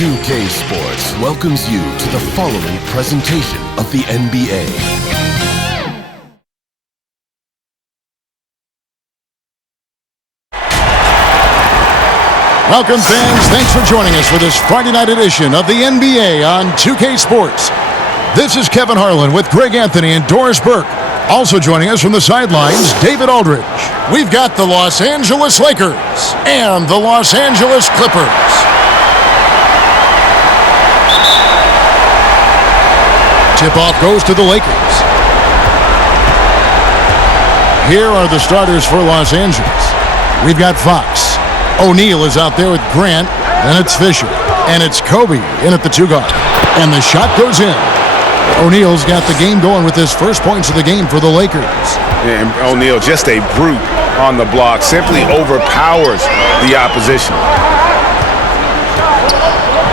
2K Sports welcomes you to the following presentation of the NBA. Welcome, fans. Thanks for joining us for this Friday night edition of the NBA on 2K Sports. This is Kevin Harlan with Greg Anthony and Doris Burke. Also joining us from the sidelines, David Aldridge. We've got the Los Angeles Lakers and the Los Angeles Clippers. Tip-off goes to the Lakers. Here are the starters for Los Angeles. We've got Fox. O'Neal is out there with Grant. Then it's Fisher. And it's Kobe in at the two-guard. And the shot goes in. O'Neal's got the game going with his first points of the game for the Lakers. And O'Neal, just a brute on the block, simply overpowers the opposition.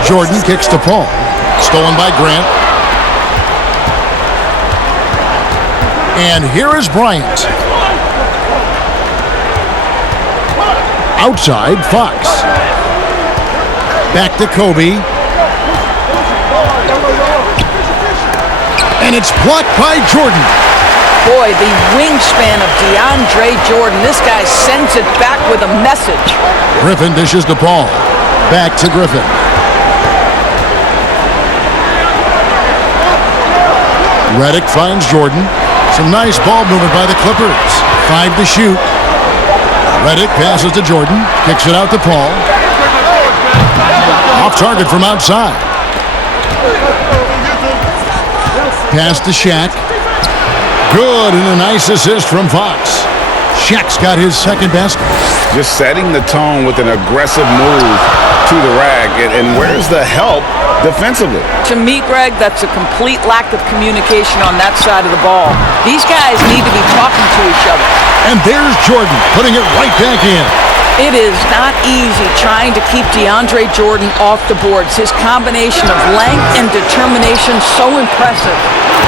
Jordan kicks to Paul. Stolen by Grant. And here is Bryant. Outside, Fox. Back to Kobe. And it's blocked by Jordan. Boy, the wingspan of DeAndre Jordan. This guy sends it back with a message. Griffin dishes to Paul. Back to Griffin. Redick finds Jordan. Some nice ball movement by the Clippers. 5 to shoot. Redick passes to Jordan. Kicks it out to Paul. Off target from outside. Pass to Shaq. Good, and a nice assist from Fox. Shaq's got his second basket. Just setting the tone with an aggressive move to the rack. And where's the help defensively? To me, Greg, that's a complete lack of communication on that side of the ball. These guys need to be talking to each other. And there's Jordan putting it right back in. It is not easy trying to keep DeAndre Jordan off the boards. His combination of length and determination, so impressive.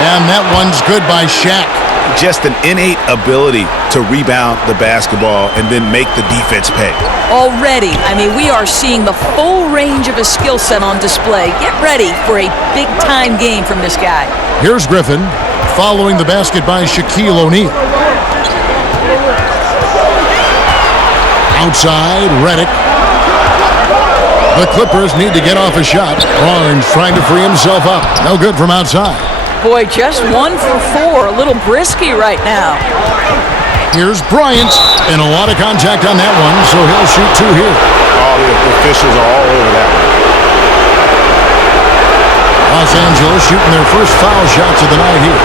And that one's good by Shaq. Just an innate ability to rebound the basketball and then make the defense pay. Already, we are seeing the full range of his skill set on display. Get ready for a big-time game from this guy. Here's Griffin, following the basket by Shaquille O'Neal. Outside, Redick. The Clippers need to get off a shot. Barnes trying to free himself up. No good from outside. Boy, just 1 for 4. A little brisky right now. Here's Bryant. And a lot of contact on that one, so he'll shoot 2 here. All the officials are all over that one. Los Angeles shooting their first foul shots of the night here.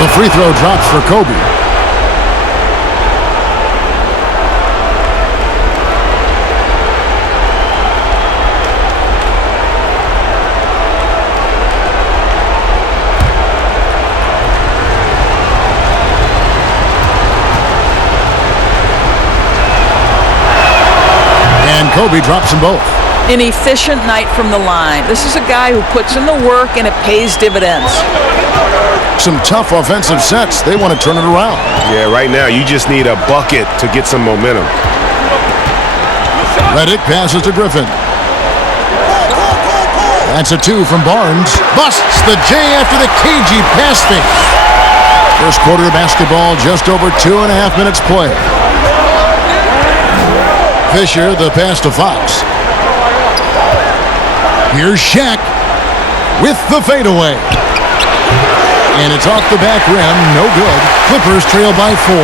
The free throw drops for Kobe. And Kobe drops them both. An efficient night from the line. This is a guy who puts in the work and it pays dividends. Some tough offensive sets. They want to turn it around. Yeah, right now you just need a bucket to get some momentum. Redick passes to Griffin. That's a 2 from Barnes. Busts the J after the cagey pass fake. First quarter of basketball, just over 2.5 minutes play. Fisher, the pass to Fox. Here's Shaq with the fadeaway. And it's off the back rim, no good. Clippers trail by 4.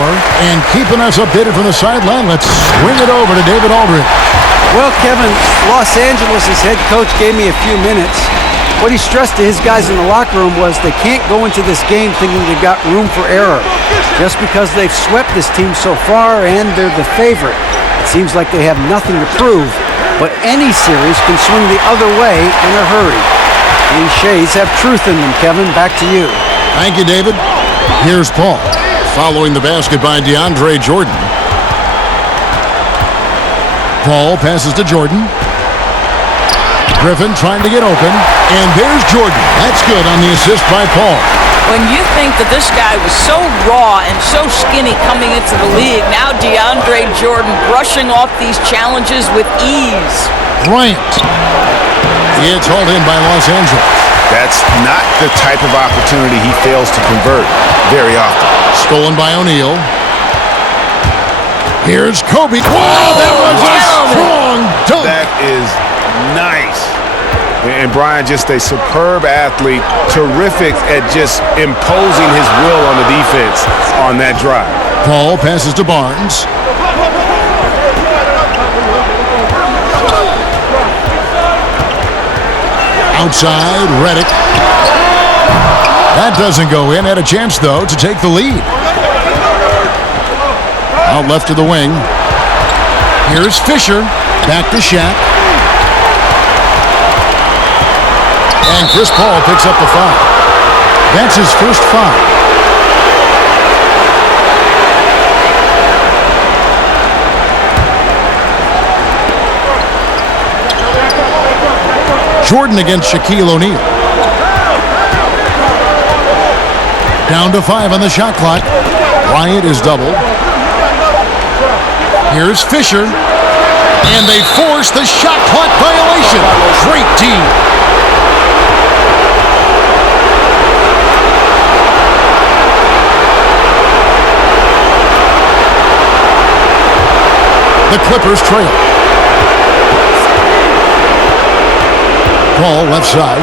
And keeping us updated from the sideline, let's swing it over to David Aldridge. Well, Kevin, Los Angeles' head coach gave me a few minutes. What he stressed to his guys in the locker room was they can't go into this game thinking they've got room for error. Just because they've swept this team so far and they're the favorite, it seems like they have nothing to prove. But any series can swing the other way in a hurry. Cliches have truth in them, Kevin. Back to you. Thank you, David. Here's Paul. Following the basket by DeAndre Jordan. Paul passes to Jordan. Griffin trying to get open. And there's Jordan. That's good on the assist by Paul. When you think that this guy was so raw and so skinny coming into the league, now DeAndre Jordan brushing off these challenges with ease. Bryant. It's hauled in by Los Angeles. That's not the type of opportunity he fails to convert very often. Stolen by O'Neal. Here's Kobe. Wow, that was a strong dunk. That is nice. And Bryant, just a superb athlete, terrific at just imposing his will on the defense on that drive. Paul passes to Barnes. Outside, Redick. That doesn't go in. Had a chance, though, to take the lead. Out left to the wing. Here's Fisher. Back to Shaq. And Chris Paul picks up the foul. That's his first foul. Jordan against Shaquille O'Neal. Down to 5 on the shot clock. Bryant is doubled. Here's Fisher. And they force the shot clock violation. Great team. The Clippers trail. Paul left side.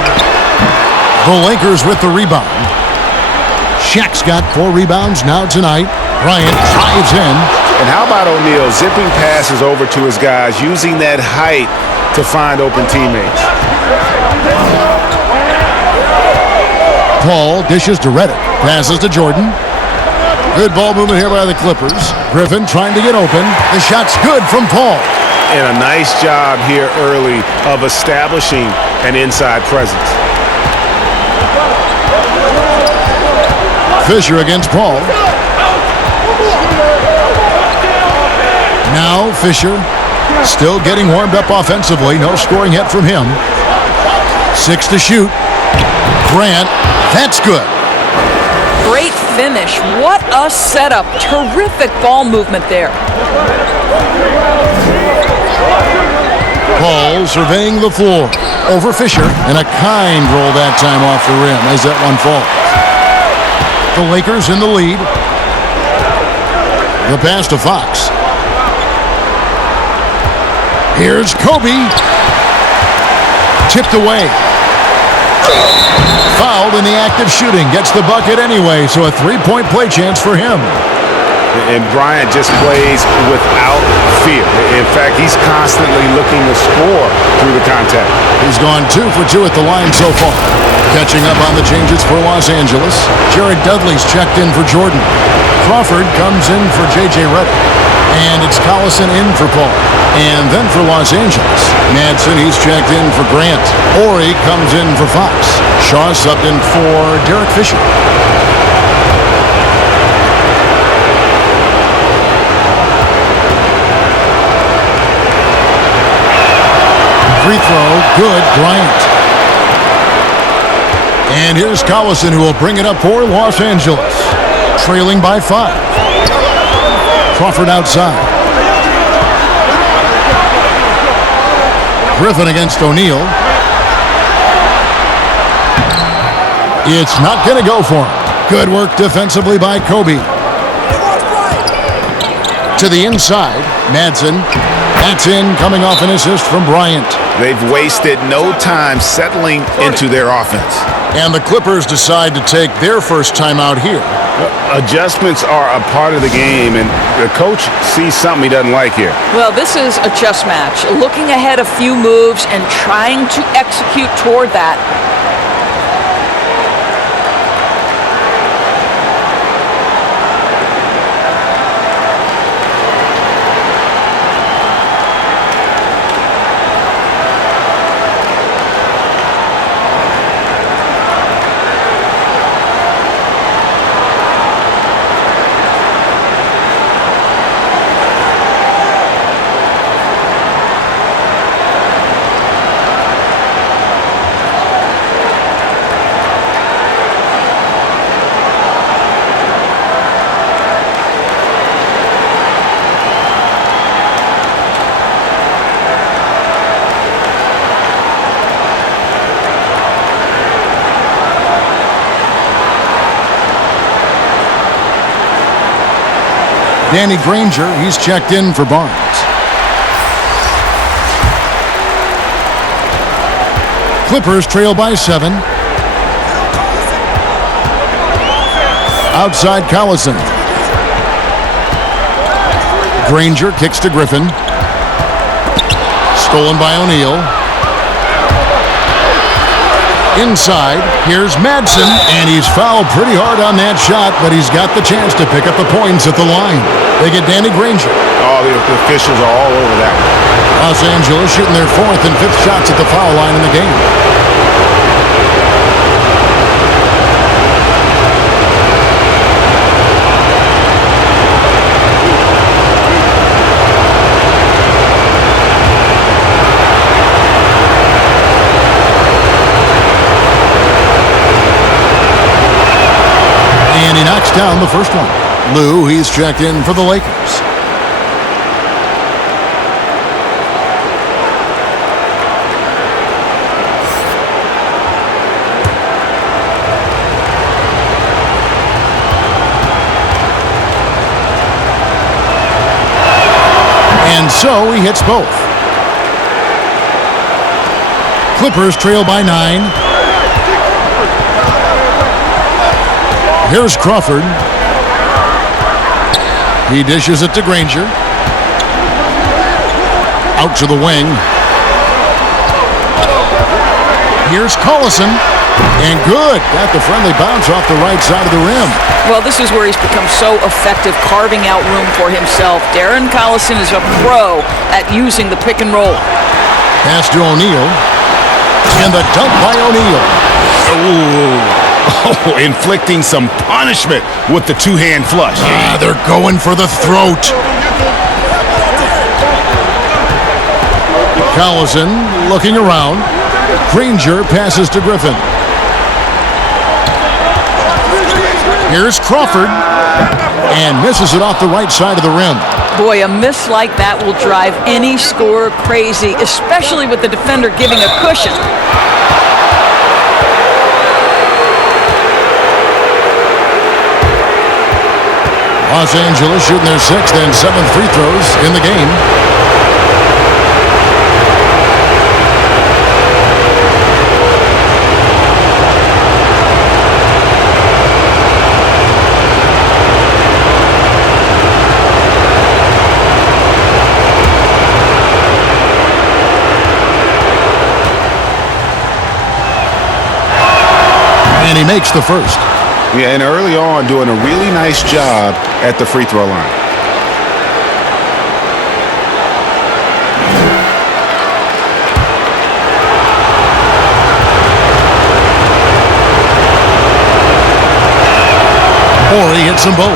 The Lakers with the rebound. Shaq's got 4 rebounds now tonight. Bryant drives in. And how about O'Neal zipping passes over to his guys, using that height to find open teammates? Paul dishes to Redick. Passes to Jordan. Good ball movement here by the Clippers. Griffin trying to get open. The shot's good from Paul. And a nice job here early of establishing an inside presence. Fisher against Paul. Now Fisher still getting warmed up offensively. No scoring yet from him. 6 to shoot. Grant. That's good. Great finish. What a setup. Terrific ball movement there. Paul surveying the floor. Over Fisher. And a kind roll that time off the rim as that one falls. The Lakers in the lead. The pass to Fox. Here's Kobe. Tipped away. Fouled in the act of shooting. Gets the bucket anyway, so a 3-point play chance for him. And Bryant just plays without fear. In fact, he's constantly looking to score through the contact. He's gone 2 for 2 at the line so far. Catching up on the changes for Los Angeles. Jared Dudley's checked in for Jordan. Crawford comes in for J.J. Redick. And it's Collison in for Paul. And then for Los Angeles, Madsen, he's checked in for Grant. Horry comes in for Fox. Shaw subbed in for Derek Fisher. Free throw, good, Bryant. And here's Collison, who will bring it up for Los Angeles. Trailing by 5. Crawford outside. Griffin against O'Neal. It's not going to go for him. Good work defensively by Kobe. To the inside, Madsen. That's in, coming off an assist from Bryant. They've wasted no time settling into their offense. And the Clippers decide to take their first timeout here. Adjustments are a part of the game, and the coach sees something he doesn't like here. Well, this is a chess match. Looking ahead a few moves and trying to execute toward that. Danny Granger, he's checked in for Barnes. Clippers trail by 7. Outside Collison. Granger kicks to Griffin. Stolen by O'Neal. Inside, here's Madsen, and he's fouled pretty hard on that shot, but he's got the chance to pick up the points at the line. They get Danny Granger. Oh, the officials are all over that. Los Angeles shooting their 4th and 5th shots at the foul line in the game. And he knocks down the first one. Lou, he's checked in for the Lakers. And so he hits both. Clippers trail by 9. Here's Crawford. He dishes it to Granger. Out to the wing. Here's Collison. And good. Got the friendly bounce off the right side of the rim. Well, this is where he's become so effective carving out room for himself. Darren Collison is a pro at using the pick and roll. Pass to O'Neal. And the dunk by O'Neal. Ooh. Oh, inflicting some punishment with the two-hand flush. They're going for the throat. Collison looking around. Granger passes to Griffin. Here's Crawford. And misses it off the right side of the rim. Boy, a miss like that will drive any scorer crazy, especially with the defender giving a cushion. Los Angeles shooting their 6th and 7th free throws in the game. And he makes the first. Yeah, and early on doing a really nice job at the free throw line. Or he hits them both.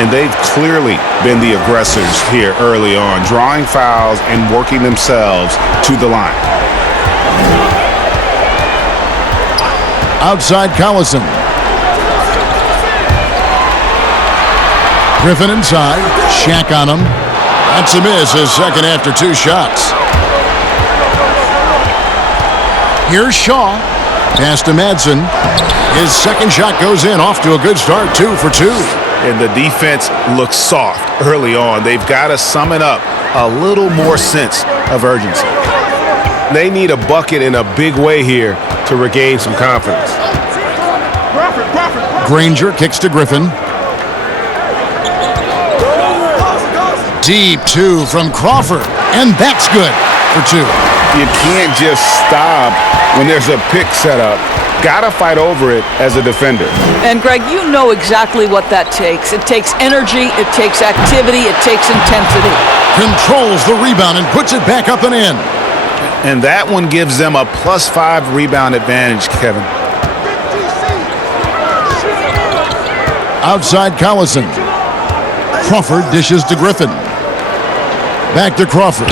And they've clearly been the aggressors here early on, drawing fouls and working themselves to the line. Outside Collison. Griffin inside. Shaq on him. That's a miss, his second after 2 shots. Here's Shaw. Pass to Madsen. His second shot goes in, off to a good start, 2 for 2. And the defense looks soft early on. They've got to sum it up a little more sense of urgency. They need a bucket in a big way here to regain some confidence. Granger kicks to Griffin. Deep 2 from Crawford. And that's good for 2. You can't just stop when there's a pick set up. Gotta fight over it as a defender. And Greg, you know exactly what that takes. It takes energy, it takes activity, it takes intensity. Controls the rebound and puts it back up and in. And that one gives them a +5 rebound advantage, Kevin. Outside Collison. Crawford dishes to Griffin. Back to Crawford.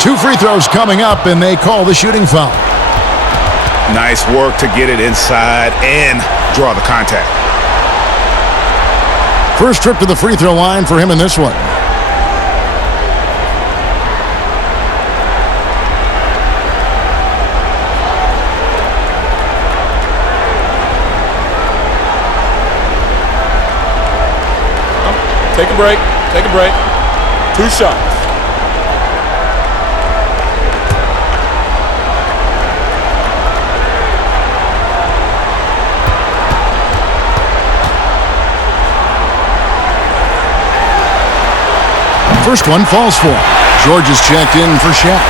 2 free throws coming up, and they call the shooting foul. Nice work to get it inside and draw the contact. First trip to the free throw line for him in this one. Take a break. Take a break. 2 shots. First one falls for him. George is checked in for Shaq.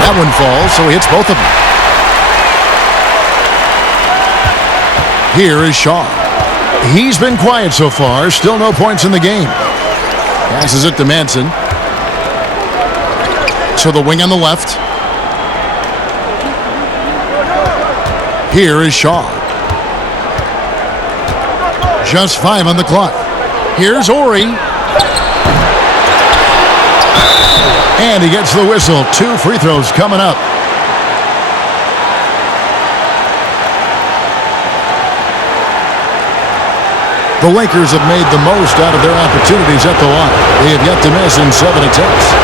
That one falls, so he hits both of them. Here is Shaw. He's been quiet so far. Still no points in the game. Passes it to Manson. So the wing on the left. Here is Shaw. Just 5 on the clock. Here's Ori. And he gets the whistle. 2 free throws coming up. The Lakers have made the most out of their opportunities at the line. They have yet to miss in 7 attempts.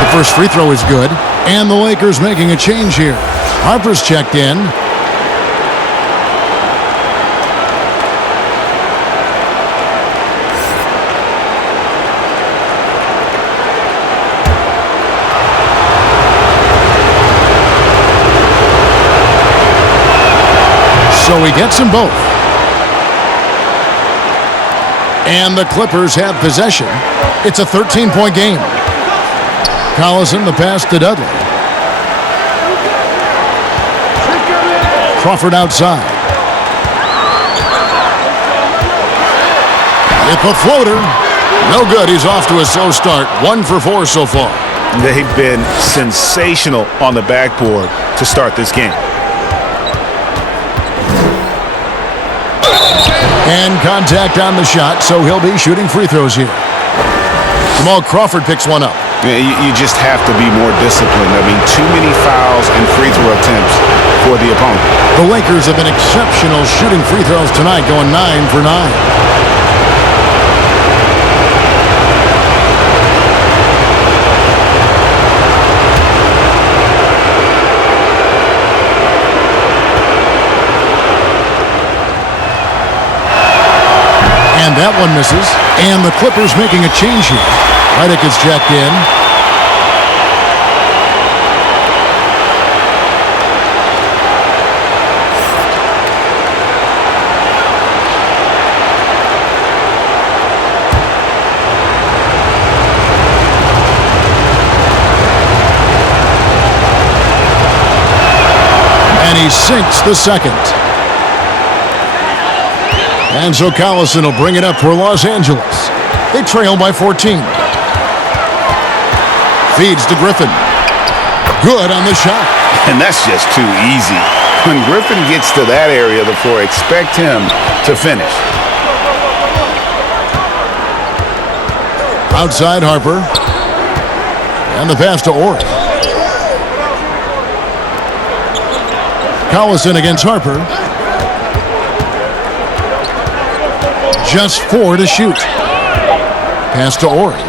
The first free throw is good. And the Lakers making a change here. Harper's checked in. So he gets them both. And the Clippers have possession. It's a 13-point game. Collison, the pass to Dudley. Crawford outside. Hit the floater. No good. He's off to a slow start. 1 for 4 so far. They've been sensational on the backboard to start this game. And contact on the shot, so he'll be shooting free throws here. Jamal Crawford picks one up. You just have to be more disciplined. I mean, too many fouls and free throw attempts for the opponent. The Lakers have been exceptional shooting free throws tonight, going 9 for 9. And that one misses. And the Clippers making a change here. Redick is checked in. And he sinks the second. And so Collison will bring it up for Los Angeles. They trail by 14. Feeds to Griffin. Good on the shot. And that's just too easy. When Griffin gets to that area of the floor, expect him to finish. Outside Harper. And the pass to Ori. Collison against Harper. Just 4 to shoot. Pass to Ori.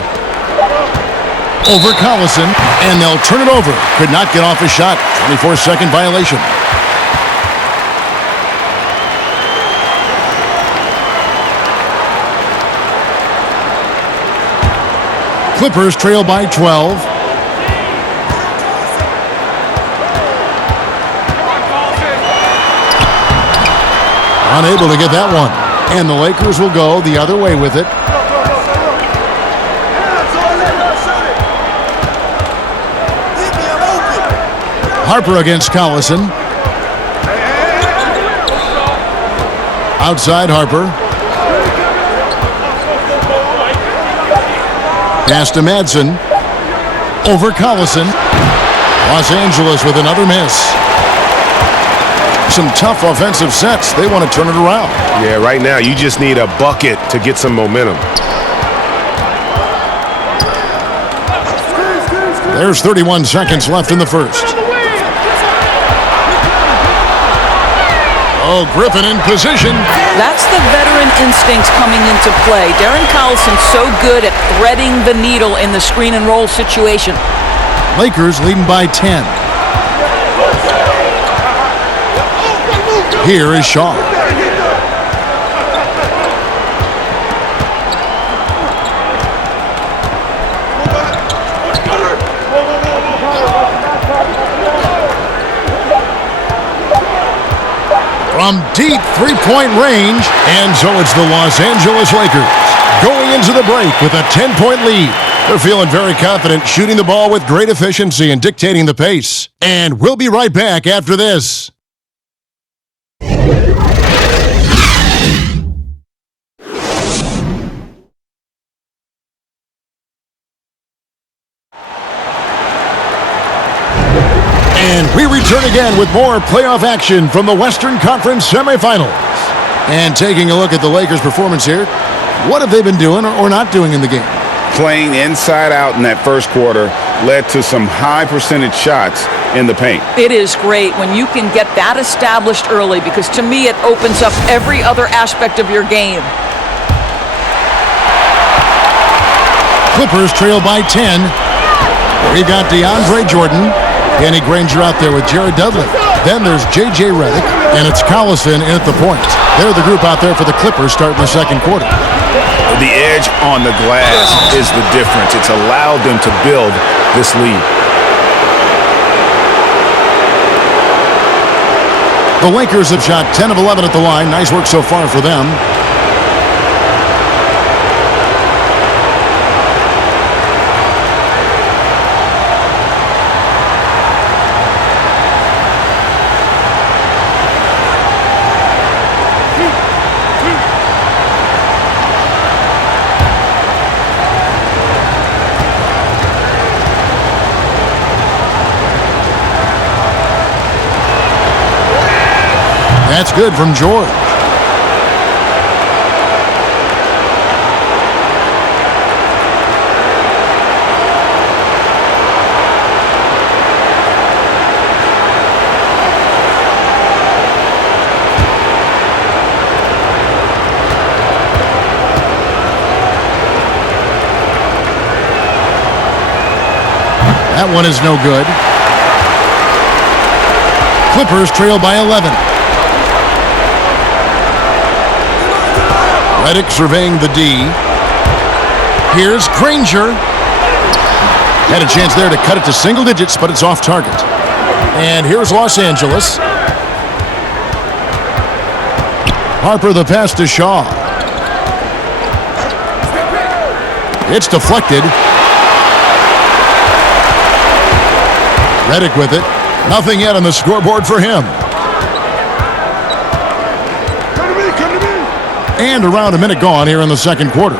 Over Collison, and they'll turn it over. Could not get off a shot. 24-second violation. Clippers trail by 12. Unable to get that one. And the Lakers will go the other way with it. Harper against Collison. Outside Harper. Pass to Madsen. Over Collison. Los Angeles with another miss. Some tough offensive sets. They want to turn it around. Yeah, right now you just need a bucket to get some momentum. There's 31 seconds left in the first. Oh, Griffin in position. That's the veteran instincts coming into play. Darren Collison's so good at threading the needle in the screen and roll situation. Lakers leading by 10. Here is Shaw. From deep three-point range, and so it's the Los Angeles Lakers going into the break with a 10-point lead. They're feeling very confident, shooting the ball with great efficiency and dictating the pace. And we'll be right back after this. And we return again with more playoff action from the Western Conference semifinals. And taking a look at the Lakers' performance here, what have they been doing or not doing in the game? Playing inside out in that first quarter led to some high percentage shots in the paint. It is great when you can get that established early, because to me it opens up every other aspect of your game. Clippers trail by 10. We've got DeAndre Jordan. Danny Granger out there with Jared Dudley. Then there's J.J. Redick, and it's Collison in at the point. They're the group out there for the Clippers starting the second quarter. The edge on the glass is the difference. It's allowed them to build this lead. The Lakers have shot 10 of 11 at the line. Nice work so far for them. That's good from George. That one is no good. Clippers trail by 11. Redick surveying the D. Here's Granger. Had a chance there to cut it to single digits, but it's off target. And here's Los Angeles. Harper the pass to Shaw. It's deflected. Redick with it. Nothing yet on the scoreboard for him. And around a minute gone here in the second quarter.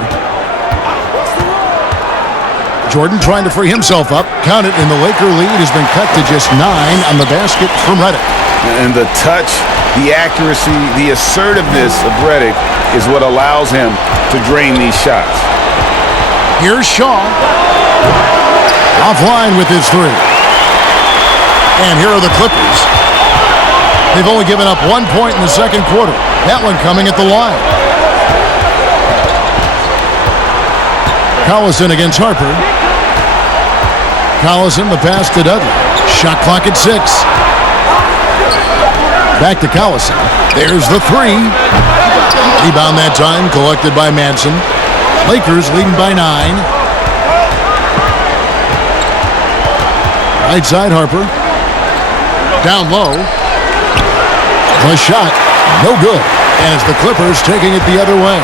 Jordan trying to free himself up. Count it, and the Laker lead has been cut to just 9 on the basket from Redick. And the touch, the accuracy, the assertiveness of Redick is what allows him to drain these shots. Here's Shaw. Offline with his three. And here are the Clippers. They've only given up 1 point in the second quarter. That one coming at the line. Collison against Harper. Collison, the pass to Dudley. Shot clock at 6. Back to Collison. There's the three. Rebound that time, collected by Madsen. Lakers leading by 9. Right side, Harper. Down low. The shot, no good. And it's the Clippers taking it the other way.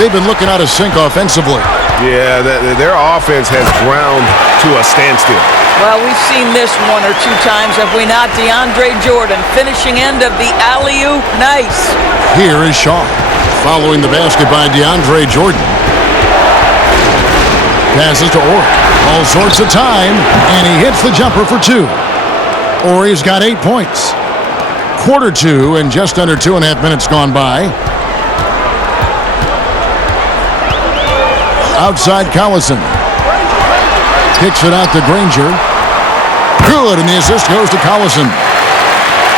They've been looking out of sync offensively. Yeah, their offense has ground to a standstill. Well, we've seen this 1 or 2 times, have we not? DeAndre Jordan, finishing end of the alley-oop. Nice. Here is Shaw, following the basket by DeAndre Jordan. Passes to Ori. All sorts of time, and he hits the jumper for 2. Ori's got 8 points. Quarter 2, and just under 2.5 minutes gone by. Outside Collison. Kicks it out to Granger. Good, and the assist goes to Collison.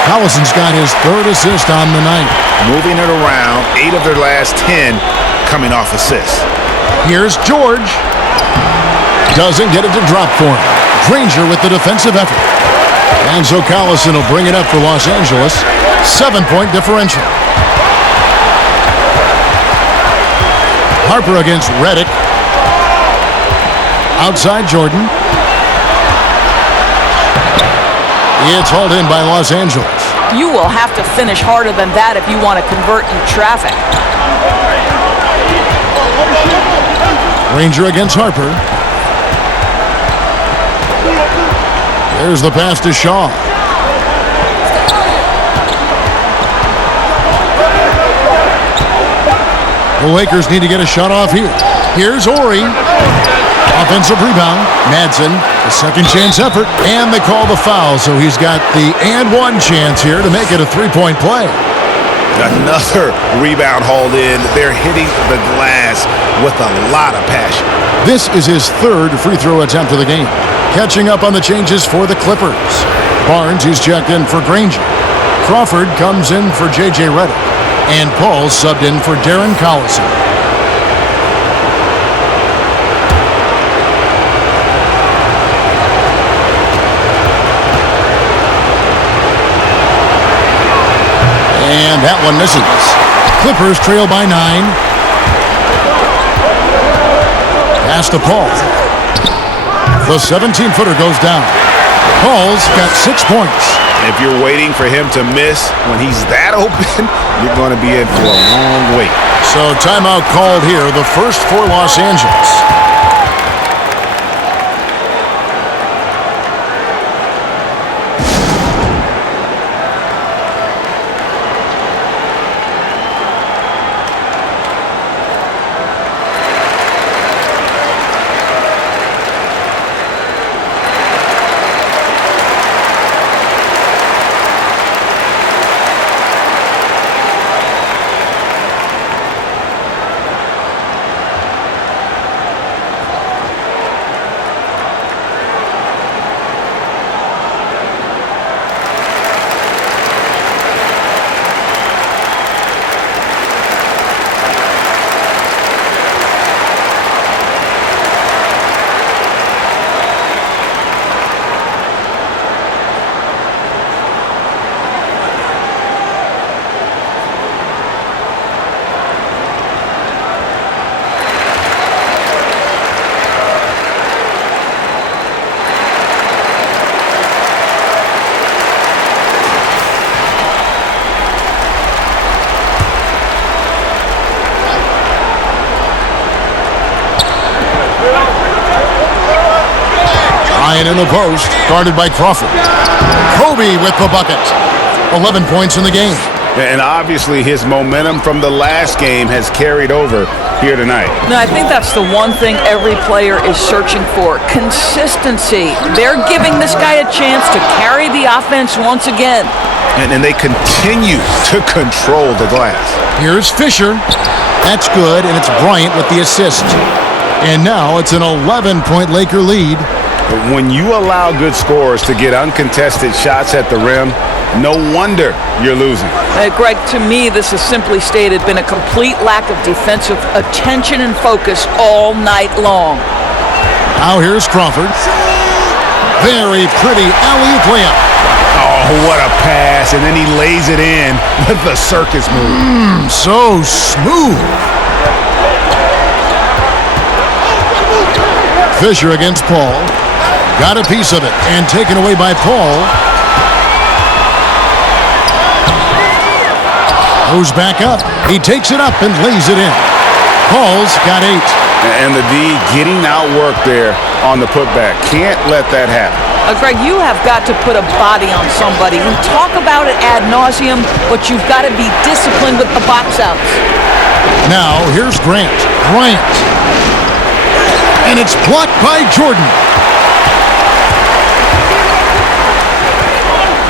Collison's got his 3rd assist on the night. Moving it around, 8 of their last 10 coming off assists. Here's George. Doesn't get it to drop for him. Granger with the defensive effort. And so Collison will bring it up for Los Angeles. 7-point differential. Harper against Redick. Outside Jordan. It's hauled in by Los Angeles. You will have to finish harder than that if you want to convert in traffic. Granger against Harper. There's the pass to Shaw. The Lakers need to get a shot off here. Here's Ori. Offensive rebound. Madsen, a second chance effort, and they call the foul, so he's got the and one chance here to make it a 3-point play. Another rebound hauled in. They're hitting the glass with a lot of passion. This is his 3rd free throw attempt of the game. Catching up on the changes for the Clippers. Barnes, who's checked in for Granger. Crawford comes in for J.J. Redick. And Paul subbed in for Darren Collison. And that one misses. Clippers trail by 9. Pass to Paul. The 17-footer goes down. Paul's got 6 points. If you're waiting for him to miss when he's that open, you're going to be in for a long wait. So timeout called here, the first for Los Angeles. Ryan in the post, guarded by Crawford. Kobe with the bucket. 11 points in the game. And obviously his momentum from the last game has carried over here tonight. No, I think that's the one thing every player is searching for. Consistency. They're giving this guy a chance to carry the offense once again. And they continue to control the glass. Here's Fisher. That's good, and it's Bryant with the assist. And now it's an 11-point Laker lead. But when you allow good scorers to get uncontested shots at the rim, no wonder you're losing. Greg, to me, this has simply stated been a complete lack of defensive attention and focus all night long. Now here's Crawford. Very pretty alley-oop layup. Oh, what a pass, and then he lays it in with the circus move. So smooth. Fisher against Paul. Got a piece of it, and taken away by Paul. Goes back up. He takes it up and lays it in. Paul's got 8. And the D getting outworked there on the putback. Can't let that happen. Greg, you have got to put a body on somebody. We talk about it ad nauseum, but you've got to be disciplined with the box outs. Now, here's Grant. Bryant. And it's blocked by Jordan.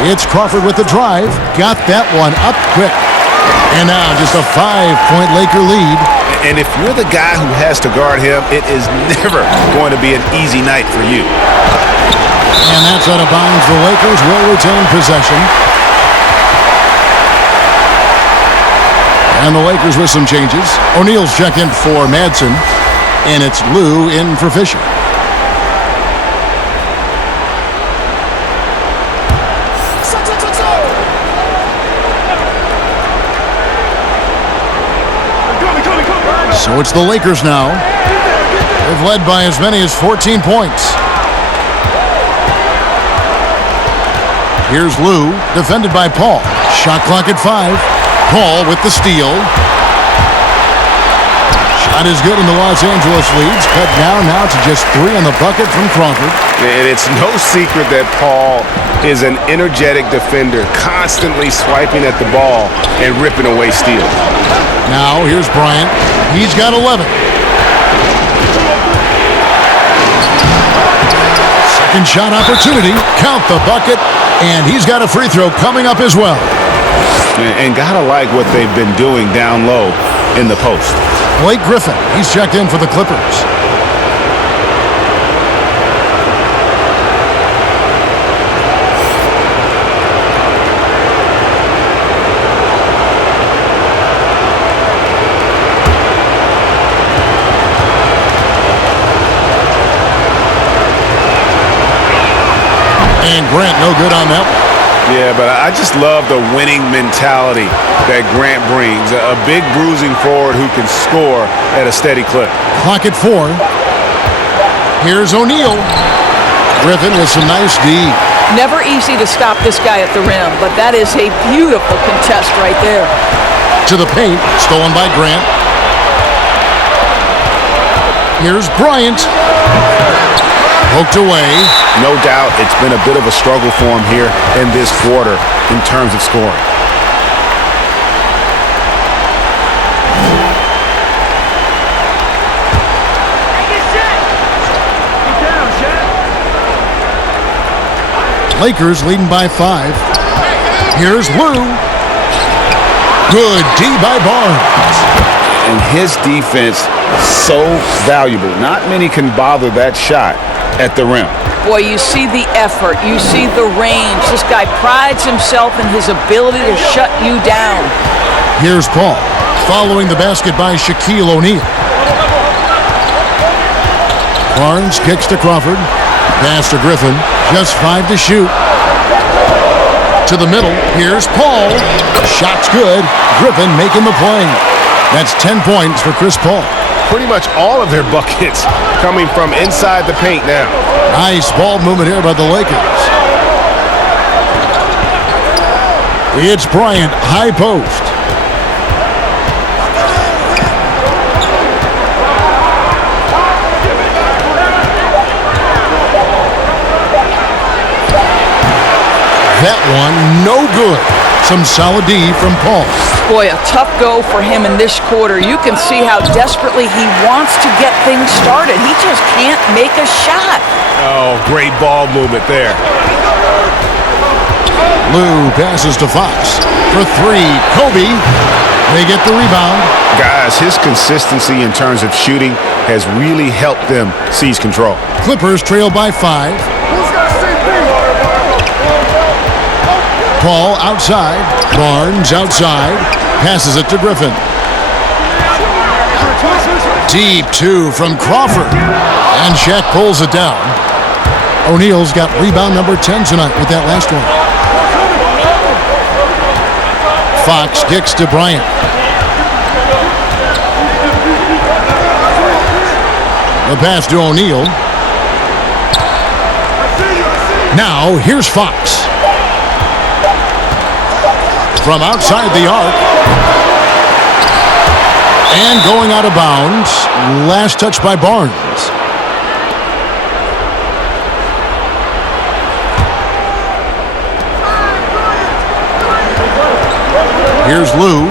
It's Crawford with the drive. Got that one up quick. And now just a 5-point Laker lead. And if you're the guy who has to guard him, it is never going to be an easy night for you. And that's out of bounds. The Lakers will retain possession. And the Lakers with some changes. O'Neal's checked in for Madsen. And it's Lou in for Fisher. So it's the Lakers now. They've led by as many as 14 points. Here's Lou, defended by Paul. Shot clock at 5. Paul with the steal. Shot is good, and the Los Angeles leads. Cut down now to just 3 on the bucket from Crawford. And it's no secret that Paul is an energetic defender, constantly swiping at the ball and ripping away steals. Now here's Bryant. He's got 11. Second shot opportunity. Count the bucket. And he's got a free throw coming up as well. And gotta like what they've been doing down low in the post. Blake Griffin. He's checked in for the Clippers. And Grant, no good on that one. Yeah, but I just love the winning mentality that Grant brings. A big bruising forward who can score at a steady clip. Clock at 4. Here's O'Neal. Griffin with some nice D. Never easy to stop this guy at the rim, but that is a beautiful contest right there. To the paint, stolen by Grant. Here's Bryant. Poked away. No doubt it's been a bit of a struggle for him here in this quarter in terms of scoring. Lakers leading by 5. Here's Lou. Good D by Barnes. And his defense so valuable. Not many can bother that shot at the rim. Boy, you see the effort. You see the range. This guy prides himself in his ability to shut you down. Here's Paul, following the basket by Shaquille O'Neal. Barnes kicks to Crawford. Pass to Griffin. Just 5 to shoot. To the middle. Here's Paul. Shot's good. Griffin making the play. That's 10 points for Chris Paul. Pretty much all of their buckets coming from inside the paint now. Nice ball movement here by the Lakers. It's Bryant, high post. That one, no good. Some solid D from Paul. Boy, a tough go for him in this quarter. You can see how desperately he wants to get things started. He just can't make a shot. Oh, great ball movement there. Lou passes to Fox. For 3, Kobe. They get the rebound. Guys, his consistency in terms of shooting has really helped them seize control. Clippers trail by 5. Paul outside. Barnes outside. Passes it to Griffin. Deep 2 from Crawford. And Shaq pulls it down. O'Neal's got rebound number 10 tonight with that last one. Fox kicks to Bryant. The pass to O'Neal. Now here's Fox. From outside the arc. And going out of bounds. Last touch by Barnes. Here's Lou.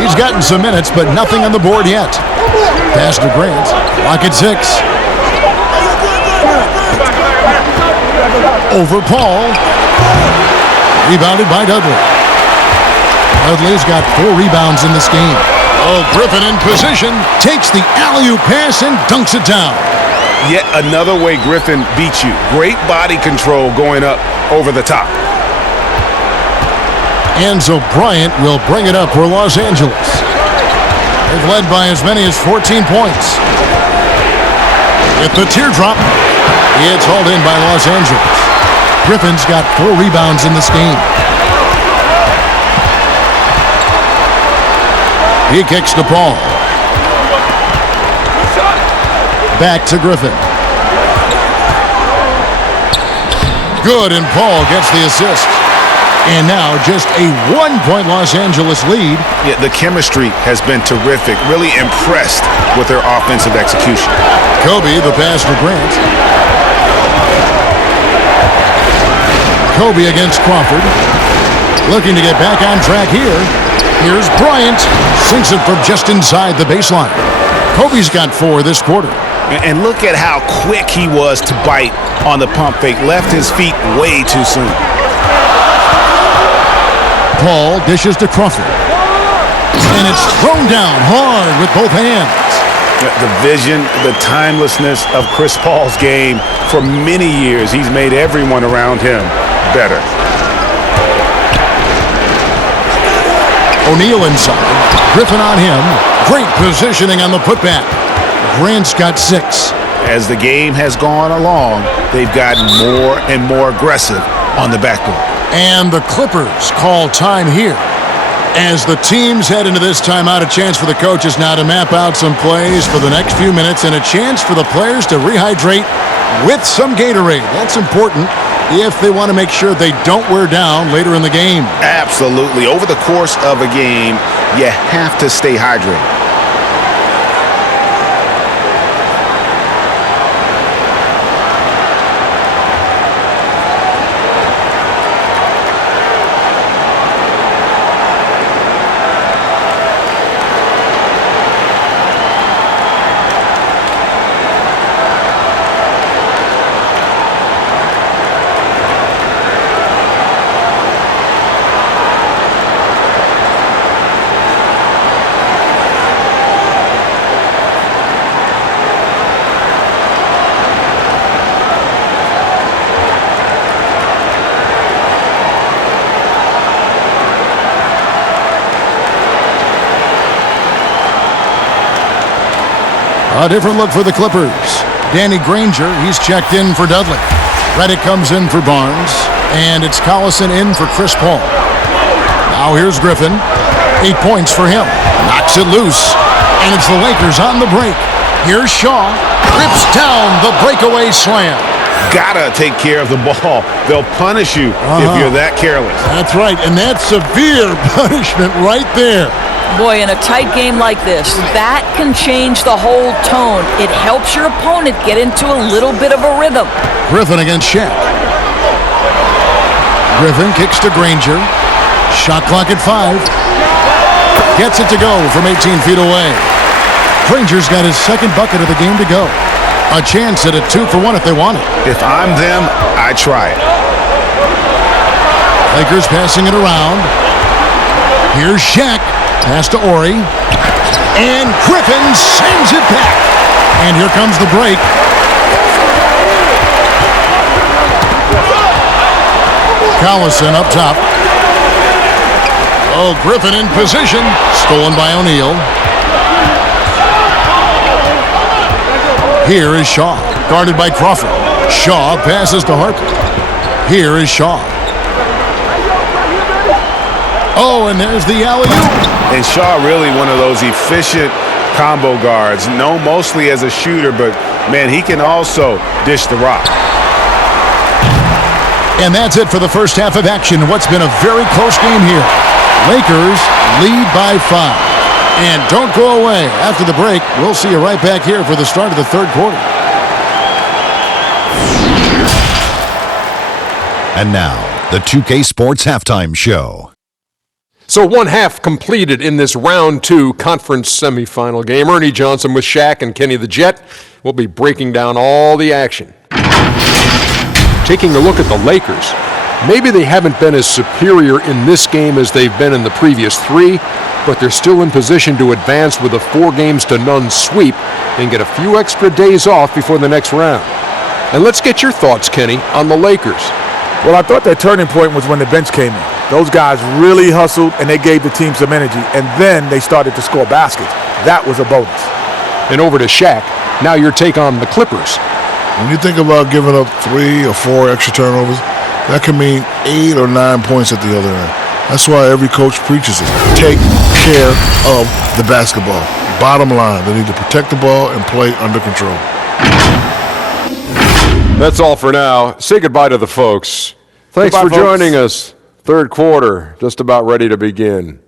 He's gotten some minutes, but nothing on the board yet. Pass to Grant. Clock at 6. Over Paul. Rebounded by Dudley. Dudley's got 4 rebounds in this game. Oh, Griffin in position. Takes the alley-oop pass and dunks it down. Yet another way Griffin beats you. Great body control going up over the top. Enzo Bryant will bring it up for Los Angeles. They've led by as many as 14 points. With the teardrop, it's hauled in by Los Angeles. Griffin's got 4 rebounds in this game. He kicks to Paul. Back to Griffin. Good, and Paul gets the assist. And now just a 1-point Los Angeles lead. Yeah, the chemistry has been terrific. Really impressed with their offensive execution. Kobe, the pass to Grant. Kobe against Crawford. Looking to get back on track here. Here's Bryant. Sinks it from just inside the baseline. Kobe's got 4 this quarter. And look at how quick he was to bite on the pump fake. Left his feet way too soon. Paul dishes to Crawford. And it's thrown down hard with both hands. The vision, the timelessness of Chris Paul's game. For many years, he's made everyone around him better. O'Neal inside. Griffin on him. Great positioning on the putback. Grant's got 6. As the game has gone along, they've gotten more and more aggressive on the backboard. And the Clippers call time here. As the teams head into this timeout, a chance for the coaches now to map out some plays for the next few minutes and a chance for the players to rehydrate with some Gatorade. That's important if they want to make sure they don't wear down later in the game. Absolutely. Over the course of a game, you have to stay hydrated. A different look for the Clippers. Danny Granger, he's checked in for Dudley. Redick comes in for Barnes. And it's Collison in for Chris Paul. Now here's Griffin. 8 points for him. Knocks it loose. And it's the Lakers on the break. Here's Shaw. Rips down the breakaway slam. Gotta take care of the ball. They'll punish you if you're that careless. That's right. And that's severe punishment right there. Boy, in a tight game like this, that can change the whole tone. It helps your opponent get into a little bit of a rhythm. Griffin against Shaq. Griffin kicks to Granger. Shot clock at 5. Gets it to go from 18 feet away. Granger's got his second bucket of the game to go. A chance at a 2-for-1 if they want it. If I'm them, I try it. Lakers passing it around. Here's Shaq. Pass to Ori. And Griffin sends it back. And here comes the break. Collison up top. Oh, Griffin in position. Stolen by O'Neal. Here is Shaw. Guarded by Crawford. Shaw passes to Harper. Here is Shaw. Oh, and there's the alley-oop. And Shaw really one of those efficient combo guards. Known mostly as a shooter, but, man, he can also dish the rock. And that's it for the first half of action. What's been a very close game here. Lakers lead by 5. And don't go away. After the break, we'll see you right back here for the start of the third quarter. And now, the 2K Sports Halftime Show. So 1 half completed in this round 2 conference semifinal game. Ernie Johnson with Shaq and Kenny the Jet will be breaking down all the action. taking a look at the Lakers. Maybe they haven't been as superior in this game as they've been in the previous 3, but they're still in position to advance with a 4-0 sweep and get a few extra days off before the next round. And let's get your thoughts, Kenny, on the Lakers. Well, I thought that turning point was when the bench came in. Those guys really hustled, and they gave the team some energy, and then they started to score baskets. That was a bonus. And over to Shaq. Now your take on the Clippers. When you think about giving up 3 or 4 extra turnovers, that can mean 8 or 9 points at the other end. That's why every coach preaches it. Take care of the basketball. Bottom line, they need to protect the ball and play under control. That's all for now. Say goodbye to the folks. Thanks Goodbye, for folks. joining us. Third quarter, just about ready to begin.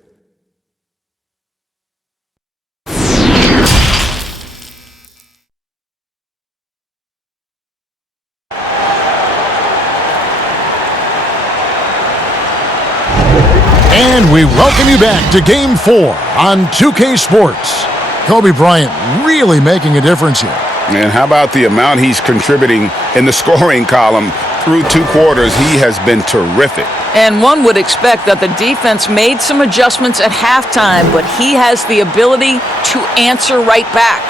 And we welcome you back to Game 4 on 2K Sports. Kobe Bryant really making a difference here. And how about the amount he's contributing in the scoring column through 2 quarters? He has been terrific. And one would expect that the defense made some adjustments at halftime, but he has the ability to answer right back.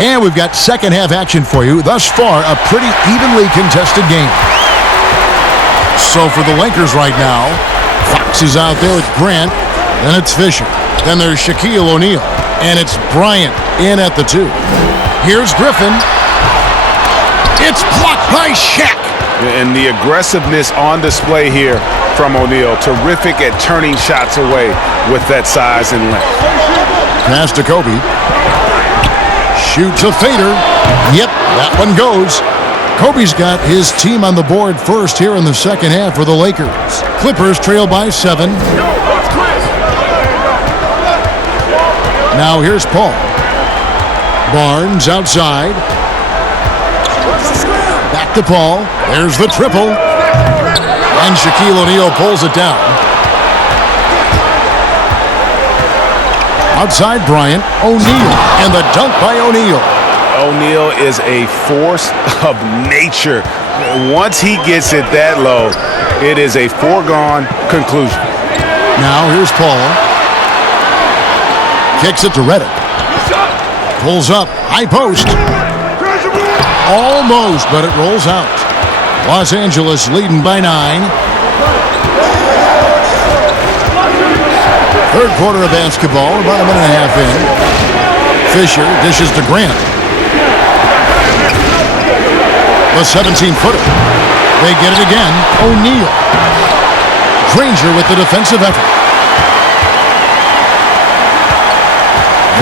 And we've got second half action for you. Thus far, a pretty evenly contested game. So for the Lakers right now, Fox is out there with Grant, then it's Fisher. Then there's Shaquille O'Neal, and it's Bryant in at the 2. Here's Griffin. It's blocked by Shaq. And the aggressiveness on display here from O'Neal. Terrific at turning shots away with that size and length. Pass to Kobe. Shoots a fader. Yep, that one goes. Kobe's got his team on the board first here in the second half for the Lakers. Clippers trail by 7. Now here's Paul. Barnes outside. Back to Paul. There's the triple. And Shaquille O'Neal pulls it down. Outside Bryant. O'Neal. And the dunk by O'Neal. O'Neal is a force of nature. Once he gets it that low, it is a foregone conclusion. Now here's Paul. Kicks it to Redick. Pulls up. High post. Almost, but it rolls out. Los Angeles leading by 9. Third quarter of basketball, about a minute and a half in. Fisher dishes to Grant. The 17-footer. They get it again. O'Neal. Granger with the defensive effort.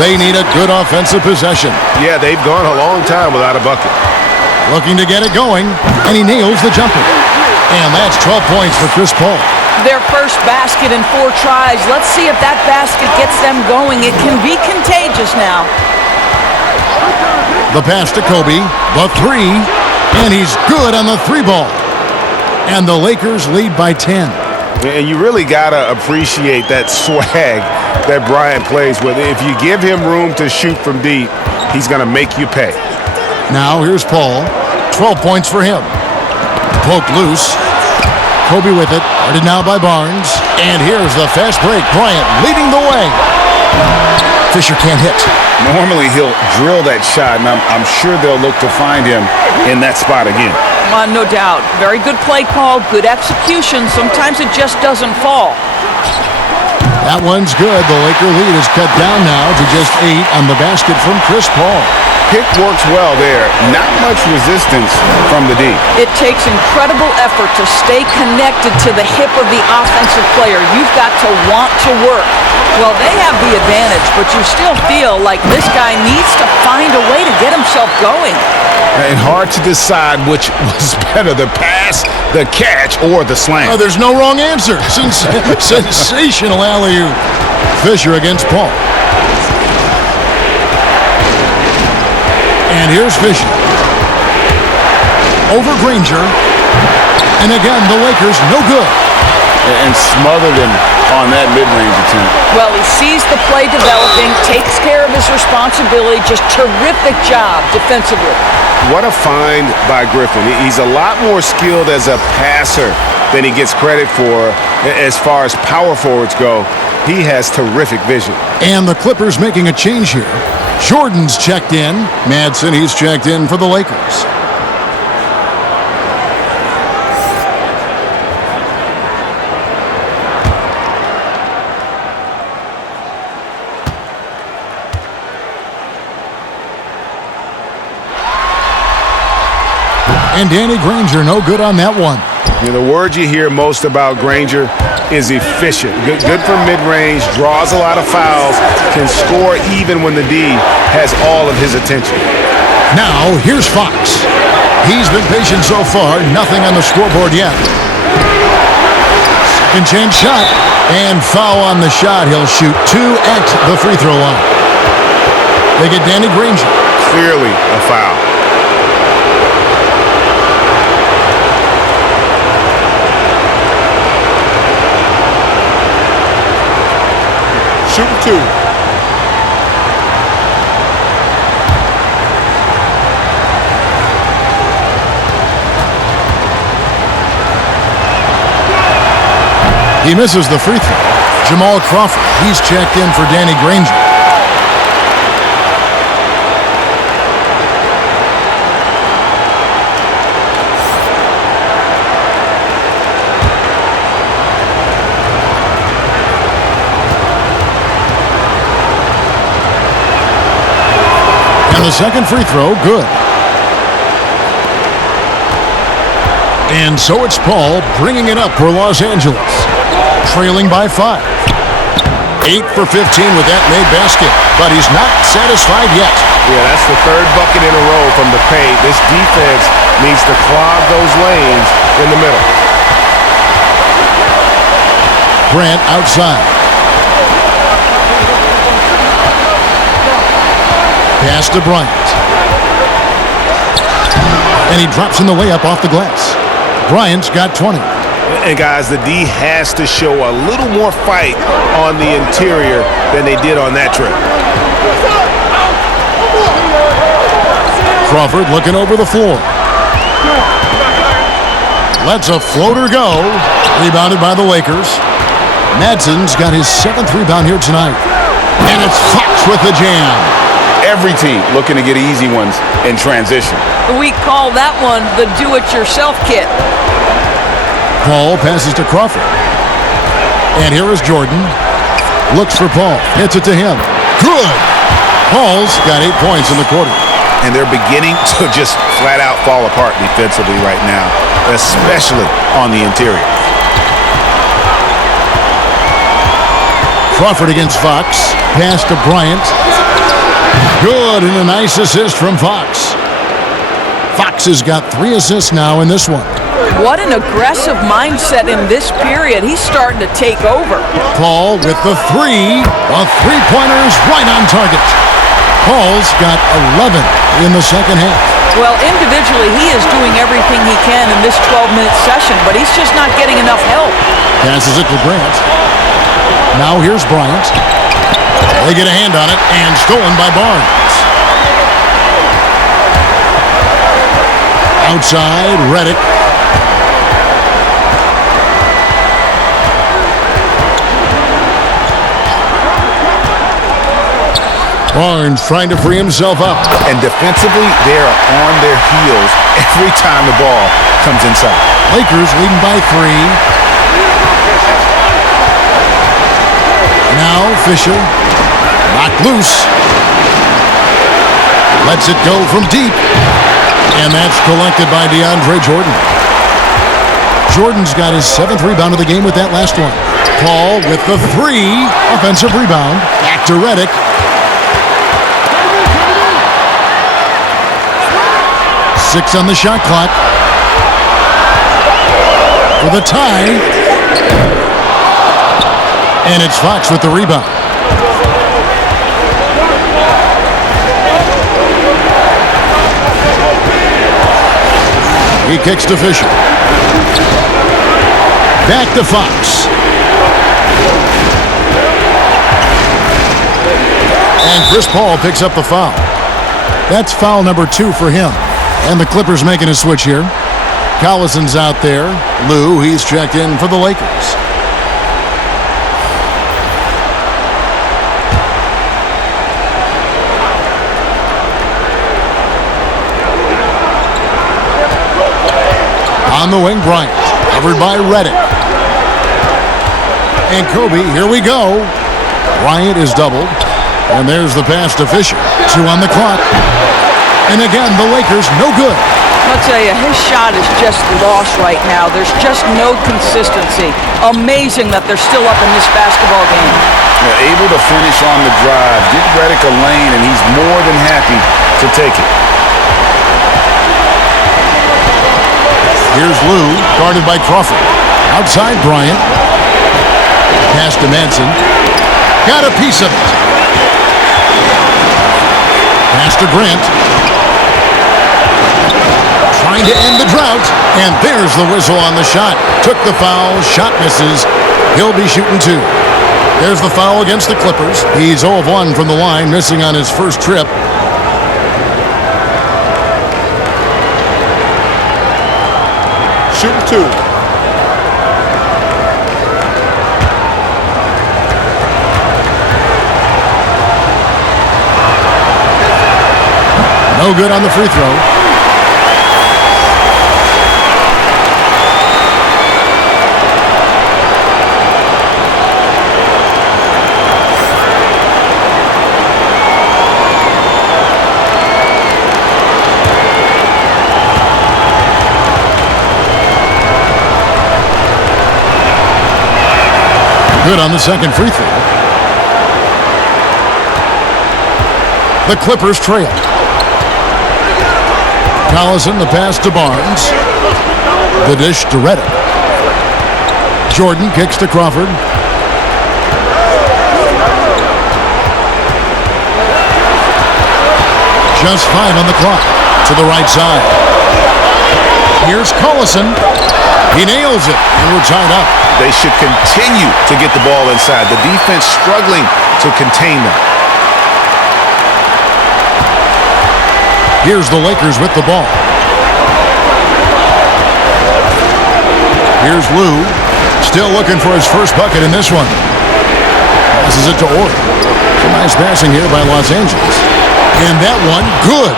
They need a good offensive possession. Yeah, they've gone a long time without a bucket. Looking to get it going, and he nails the jumper. And that's 12 points for Chris Paul. Their first basket in 4 tries. Let's see if that basket gets them going. It can be contagious now. The pass to Kobe, the 3, and he's good on the 3 ball. And the Lakers lead by 10. And you really got to appreciate that swag that Bryant plays with. If you give him room to shoot from deep, he's going to make you pay. Now here's Paul. 12 points for him. Poked loose. Kobe with it. Guarded now by Barnes. And here's the fast break. Bryant leading the way. Fisher can't hit. Normally he'll drill that shot, and I'm sure they'll look to find him in that spot again. No doubt. Very good play call, good execution. Sometimes it just doesn't fall. That one's good. The Laker lead is cut down now to just 8 on the basket from Chris Paul. Pick works well there. Not much resistance from the D. It takes incredible effort to stay connected to the hip of the offensive player. You've got to want to work. Well, they have the advantage, but you still feel like this guy needs to find a way to get himself going. And hard to decide which was better, the pass, the catch, or the slam. Oh, there's no wrong answer. Sensational alley-oop. Fisher against Paul. And here's Fisher. Over Granger. And again, the Lakers no good. And smothered him on that mid-range attempt. Well, he sees the play developing, takes care of his responsibility. Just terrific job defensively. What a find by Griffin. He's a lot more skilled as a passer than he gets credit for as far as power forwards go. He has terrific vision. And the Clippers making a change here. Jordan's checked in. Madsen, he's checked in for the Lakers. And Danny Granger, no good on that one. The word you hear most about Granger is efficient. Good from mid-range, draws a lot of fouls, can score even when the D has all of his attention. Now, here's Fox. He's been patient so far, nothing on the scoreboard yet. Second chance shot, and foul on the shot. He'll shoot 2 at the free throw line. They get Danny Granger. Clearly a foul. Shooting 2. He misses the free throw. Jamal Crawford, he's checked in for Danny Granger. The second free throw, good. And so it's Paul bringing it up for Los Angeles. Trailing by 5. 8 for 15 with that made basket, but he's not satisfied yet. Yeah, that's the third bucket in a row from the paint. This defense needs to clog those lanes in the middle. Grant outside. Pass to Bryant. And he drops in the layup off the glass. Bryant's got 20. And guys, the D has to show a little more fight on the interior than they did on that trip. Crawford looking over the floor. Lets a floater go. Rebounded by the Lakers. Madsen's got his 7th rebound here tonight. And it's Fox with the jam. Every team looking to get easy ones in transition. We call that one the do-it-yourself kit. Paul passes to Crawford. And here is Jordan. Looks for Paul. Hits it to him. Good. Paul's got 8 points in the quarter. And they're beginning to just flat out fall apart defensively right now, especially on the interior. Crawford against Fox. Pass to Bryant. Good, and a nice assist from Fox. Fox has got 3 assists now in this one. What an aggressive mindset in this period. He's starting to take over. Paul with the 3. A three-pointer is right on target. Paul's got 11 in the second half. Well, individually, he is doing everything he can in this 12-minute session, but he's just not getting enough help. Passes it to Grant. Now here's Bryant. They get a hand on it, and stolen by Barnes. Outside, Redick. Barnes trying to free himself up. And defensively, they're on their heels every time the ball comes inside. Lakers leading by 3. Now Fisher. Knocked loose. Lets it go from deep. And that's collected by DeAndre Jordan. Jordan's got his 7th rebound of the game with that last one. Paul with the 3. Offensive rebound. Back to Redick. Six on the shot clock. For the tie. And it's Fox with the rebound. He kicks to Fisher. Back to Fox. And Chris Paul picks up the foul. That's foul number 2 for him. And the Clippers making a switch here. Collison's out there. Lou, he's checked in for the Lakers. On the wing, Bryant. Covered by Redick. And Kobe, here we go. Bryant is doubled. And there's the pass to Fisher. 2 on the clock. And again, the Lakers no good. I'll tell you, his shot is just lost right now. There's just no consistency. Amazing that they're still up in this basketball game. They're able to finish on the drive, give Redick a lane, and he's more than happy to take it. Here's Lou, guarded by Crawford. Outside Bryant. Pass to Manson. Got a piece of it. Pass to Grant. Trying to end the drought. And there's the whistle on the shot. Took the foul. Shot misses. He'll be shooting 2. There's the foul against the Clippers. He's 0 of 1 from the line, missing on his first trip. Shooting 2. No good on the free throw. Good on the second free throw. The Clippers trail. Collison, the pass to Barnes. The dish to Redick. Jordan kicks to Crawford. Just 5 on the clock. To the right side. Here's Collison. He nails it, and we're tied up. They should continue to get the ball inside. The defense struggling to contain them. Here's the Lakers with the ball. Here's Lou. Still looking for his first bucket in this one. Passes it to Orr. Some nice passing here by Los Angeles. And that one, good.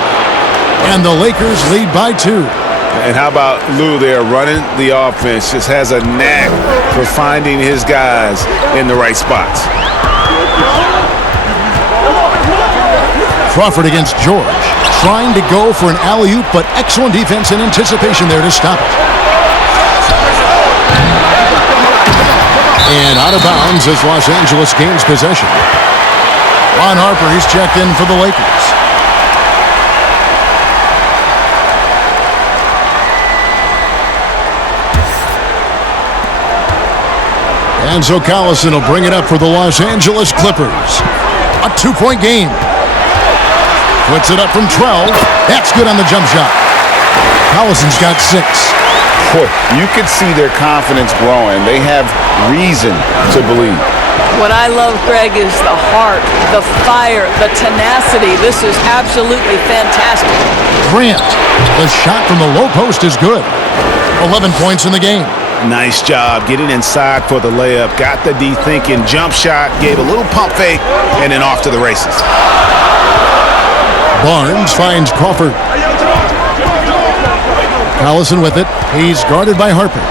And the Lakers lead by 2. And how about Lou there running the offense? Just has a knack for finding his guys in the right spots. Crawford against George. Trying to go for an alley-oop, but excellent defense and anticipation there to stop it. And out of bounds as Los Angeles gains possession. Ron Harper, he's checked in for the Lakers. And so Collison will bring it up for the Los Angeles Clippers. A 2-point game. Puts it up from 12. That's good on the jump shot. Collison's got 6. Boy, you could see their confidence growing. They have reason to believe. What I love, Greg, is the heart, the fire, the tenacity. This is absolutely fantastic. Grant, the shot from the low post is good. 11 points in the game. Nice job getting inside for the layup. Got the D thinking. Jump shot. Gave a little pump fake. And then off to the races. Barnes finds Crawford. Collison with it. He's guarded by Harper.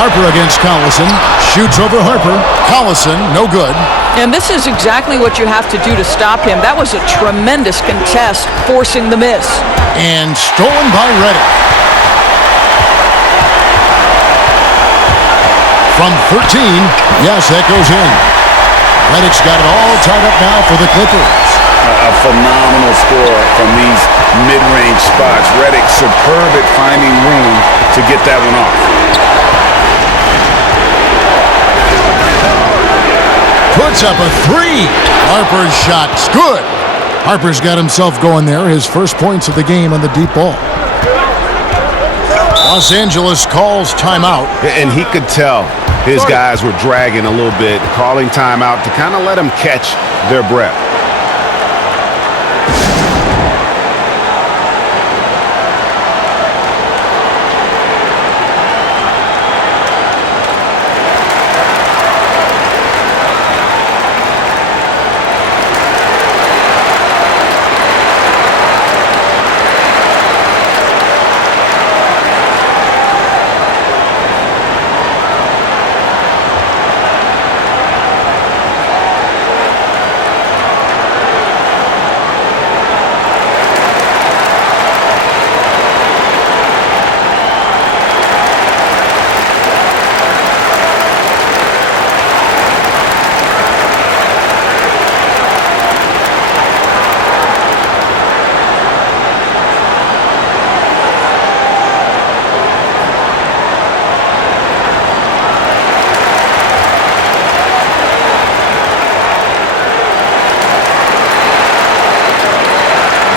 Harper against Collison. Shoots over Harper. Collison, no good. And this is exactly what you have to do to stop him. That was a tremendous contest, forcing the miss. And stolen by Redick. From 13, yes, that goes in. Redick's got it all tied up now for the Clippers. A phenomenal score from these mid-range spots. Redick superb at finding room to get that one off. Puts up a 3. Harper's shot's good. Harper's got himself going there. His first points of the game on the deep ball. Los Angeles calls timeout. And he could tell His guys were dragging a little bit, calling timeout to kind of let them catch their breath.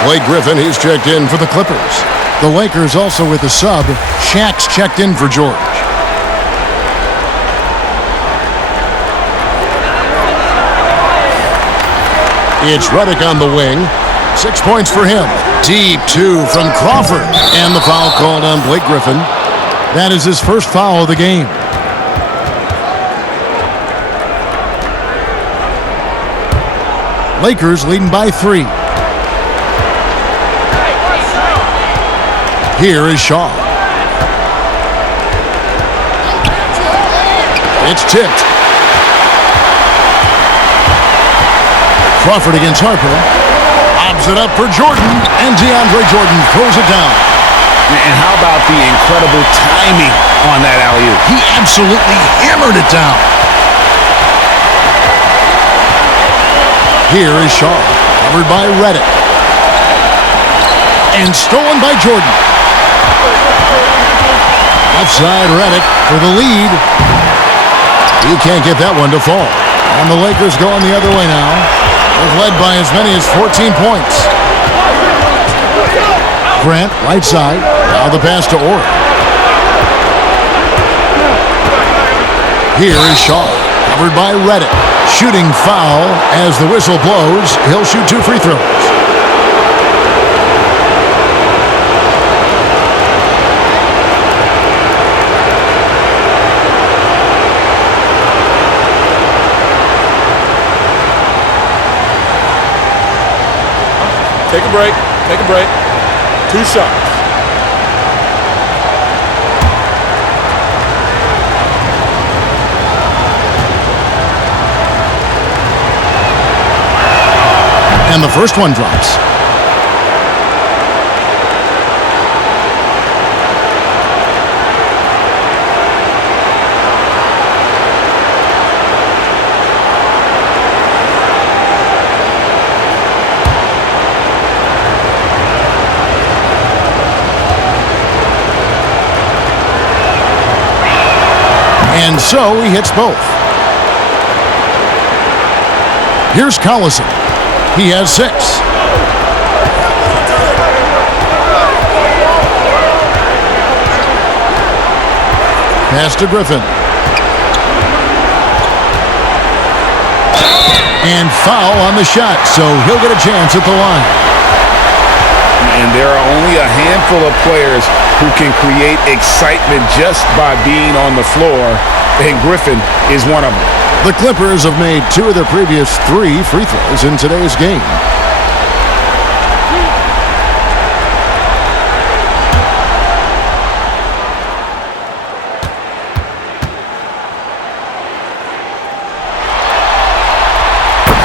Blake Griffin, he's checked in for the Clippers. The Lakers also with a sub. Shaq's checked in for George. It's Redick on the wing. 6 points for him. Deep two from Crawford. And the foul called on Blake Griffin. That is his first foul of the game. Lakers leading by 3. Here is Shaw. It's tipped. Crawford against Harper. Lobs it up for Jordan, and DeAndre Jordan throws it down. And how about the incredible timing on that alley-oop? He absolutely hammered it down. Here is Shaw, covered by Redick. And stolen by Jordan. Left side, Redick for the lead. He can't get that one to fall. And the Lakers going the other way now. They've led by as many as 14 points. Grant, right side. Now the pass to Orr. Here is Shaw, covered by Redick. Shooting foul as the whistle blows. He'll shoot 2 free throws. Take a break. Take a break. 2 shots. And the first one drops. And so he hits both. Here's Collison. He has 6. Pass to Griffin. And foul on the shot, so he'll get a chance at the line. And there are only a handful of players who can create excitement just by being on the floor, and Griffin is one of them. The Clippers have made 2 of their previous 3 free throws in today's game.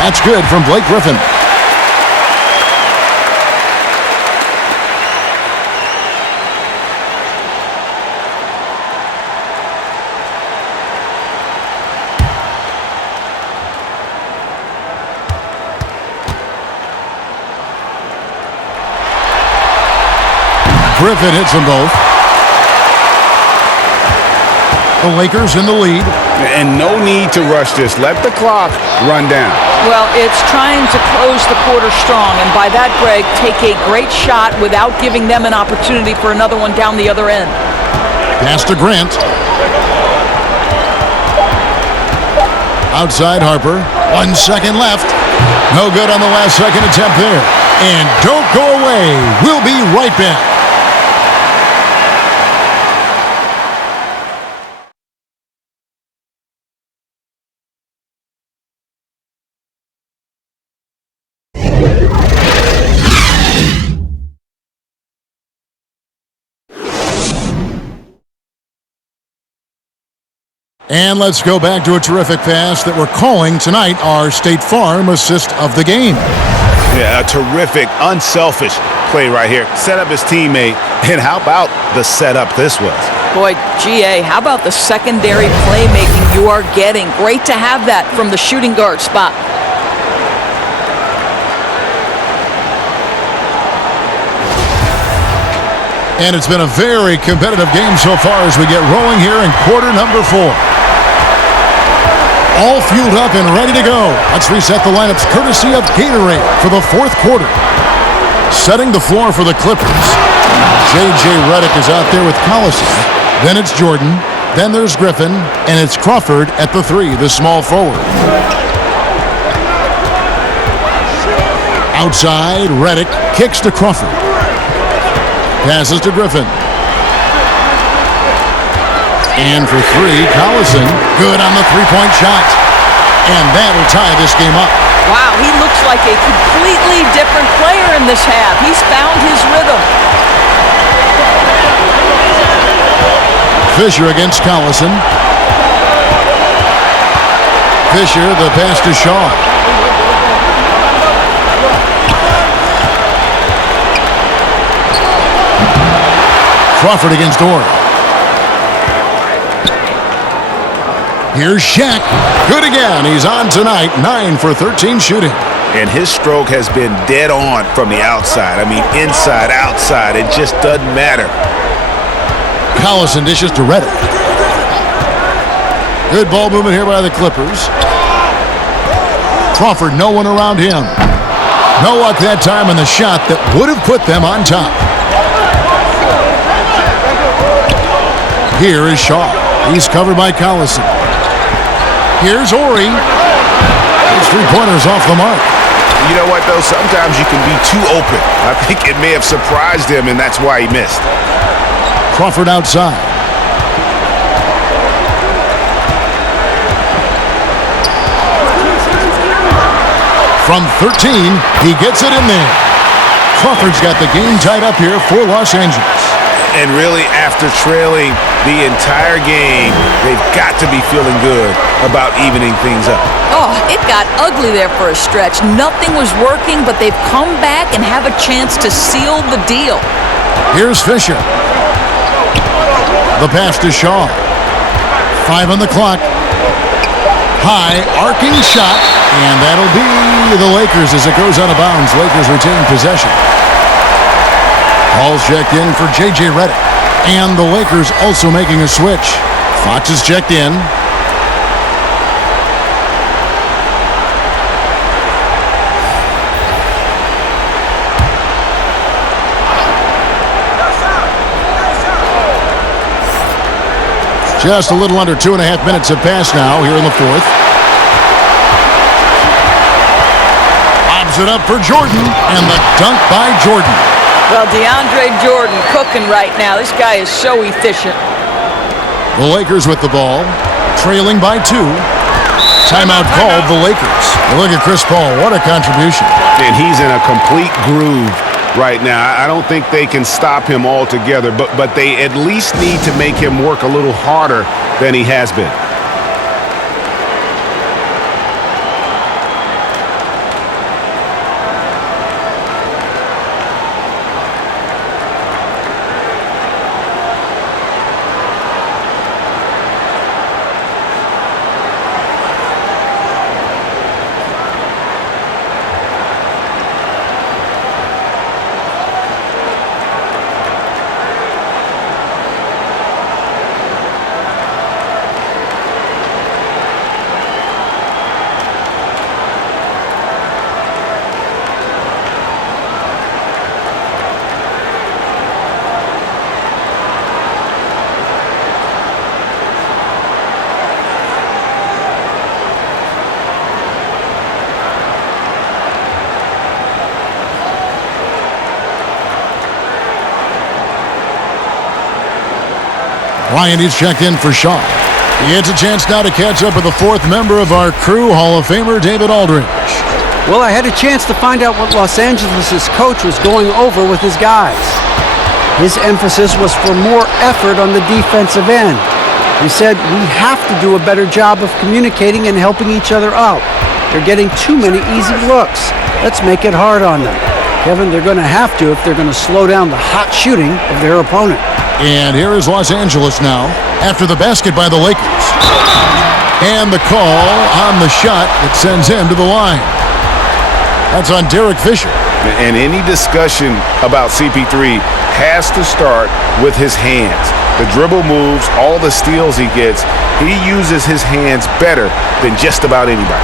That's good from Blake Griffin. Griffin hits them both. The Lakers in the lead. And no need to rush this. Let the clock run down. Well, it's trying to close the quarter strong, and by that, Greg, take a great shot without giving them an opportunity for another one down the other end. Pass to Grant. Outside Harper. 1 second left. No good on the last second attempt there. And don't go away. We'll be right back. And let's go back to a terrific pass that we're calling tonight our State Farm assist of the game. Yeah, a terrific, unselfish play right here. Set up his teammate, and how about the setup this was? Boy, GA, how about the secondary playmaking you are getting? Great to have that from the shooting guard spot. And it's been a very competitive game so far as we get rolling here in quarter number 4. All fueled up and ready to go. Let's reset the lineups courtesy of Gatorade for the 4th quarter. Setting the floor for the Clippers. J.J. Redick is out there with Collison. Then it's Jordan. Then there's Griffin. And it's Crawford at the 3, the small forward. Outside, Redick kicks to Crawford. Passes to Griffin. And for 3, Collison. Good on the three-point shot. And that'll tie this game up. Wow, he looks like a completely different player in this half. He's found his rhythm. Fisher against Collison. Fisher, the pass to Shaw. Crawford against Orr. Here's Shaq. Good again. He's on tonight. 9 for 13 shooting. And his stroke has been dead on from the outside. I mean, inside, outside. It just doesn't matter. Collison dishes to Redick. Good ball movement here by the Clippers. Crawford, no one around him. No luck that time on the shot that would have put them on top. Here is Shaw. He's covered by Collison. Here's Horry. His three-pointers off the mark. You know what, though? Sometimes you can be too open. I think it may have surprised him, and that's why he missed. Crawford outside. From 13, he gets it in there. Crawford's got the game tied up here for Los Angeles. And really, after trailing the entire game, they've got to be feeling good about evening things up. Oh, it got ugly there for a stretch. Nothing was working, but they've come back and have a chance to seal the deal. Here's Fisher. The pass to Shaw. 5 on the clock. High, arcing shot, and that'll be the Lakers as it goes out of bounds. Lakers retain possession. Ball's checked in for J.J. Redick. And the Lakers also making a switch. Fox is checked in. Just a little under 2.5 minutes have passed now here in the 4th. Lobs it up for Jordan, and the dunk by Jordan. Well, DeAndre Jordan cooking right now. This guy is so efficient. The Lakers with the ball, trailing by 2. Timeout called the Lakers. Look at Chris Paul. What a contribution. And he's in a complete groove right now. I don't think they can stop him altogether, but they at least need to make him work a little harder than he has been. Bryant is checked in for Shaw. He gets a chance now to catch up with the fourth member of our crew, Hall of Famer David Aldridge. Well, I had a chance to find out what Los Angeles' coach was going over with his guys. His emphasis was for more effort on the defensive end. He said, we have to do a better job of communicating and helping each other out. They're getting too many easy looks. Let's make it hard on them. Kevin, they're going to have to if they're going to slow down the hot shooting of their opponent. And here is Los Angeles now after the basket by the Lakers. And the call on the shot that sends him to the line. That's on Derek Fisher. And any discussion about CP3 has to start with his hands. The dribble moves, all the steals he gets, he uses his hands better than just about anybody.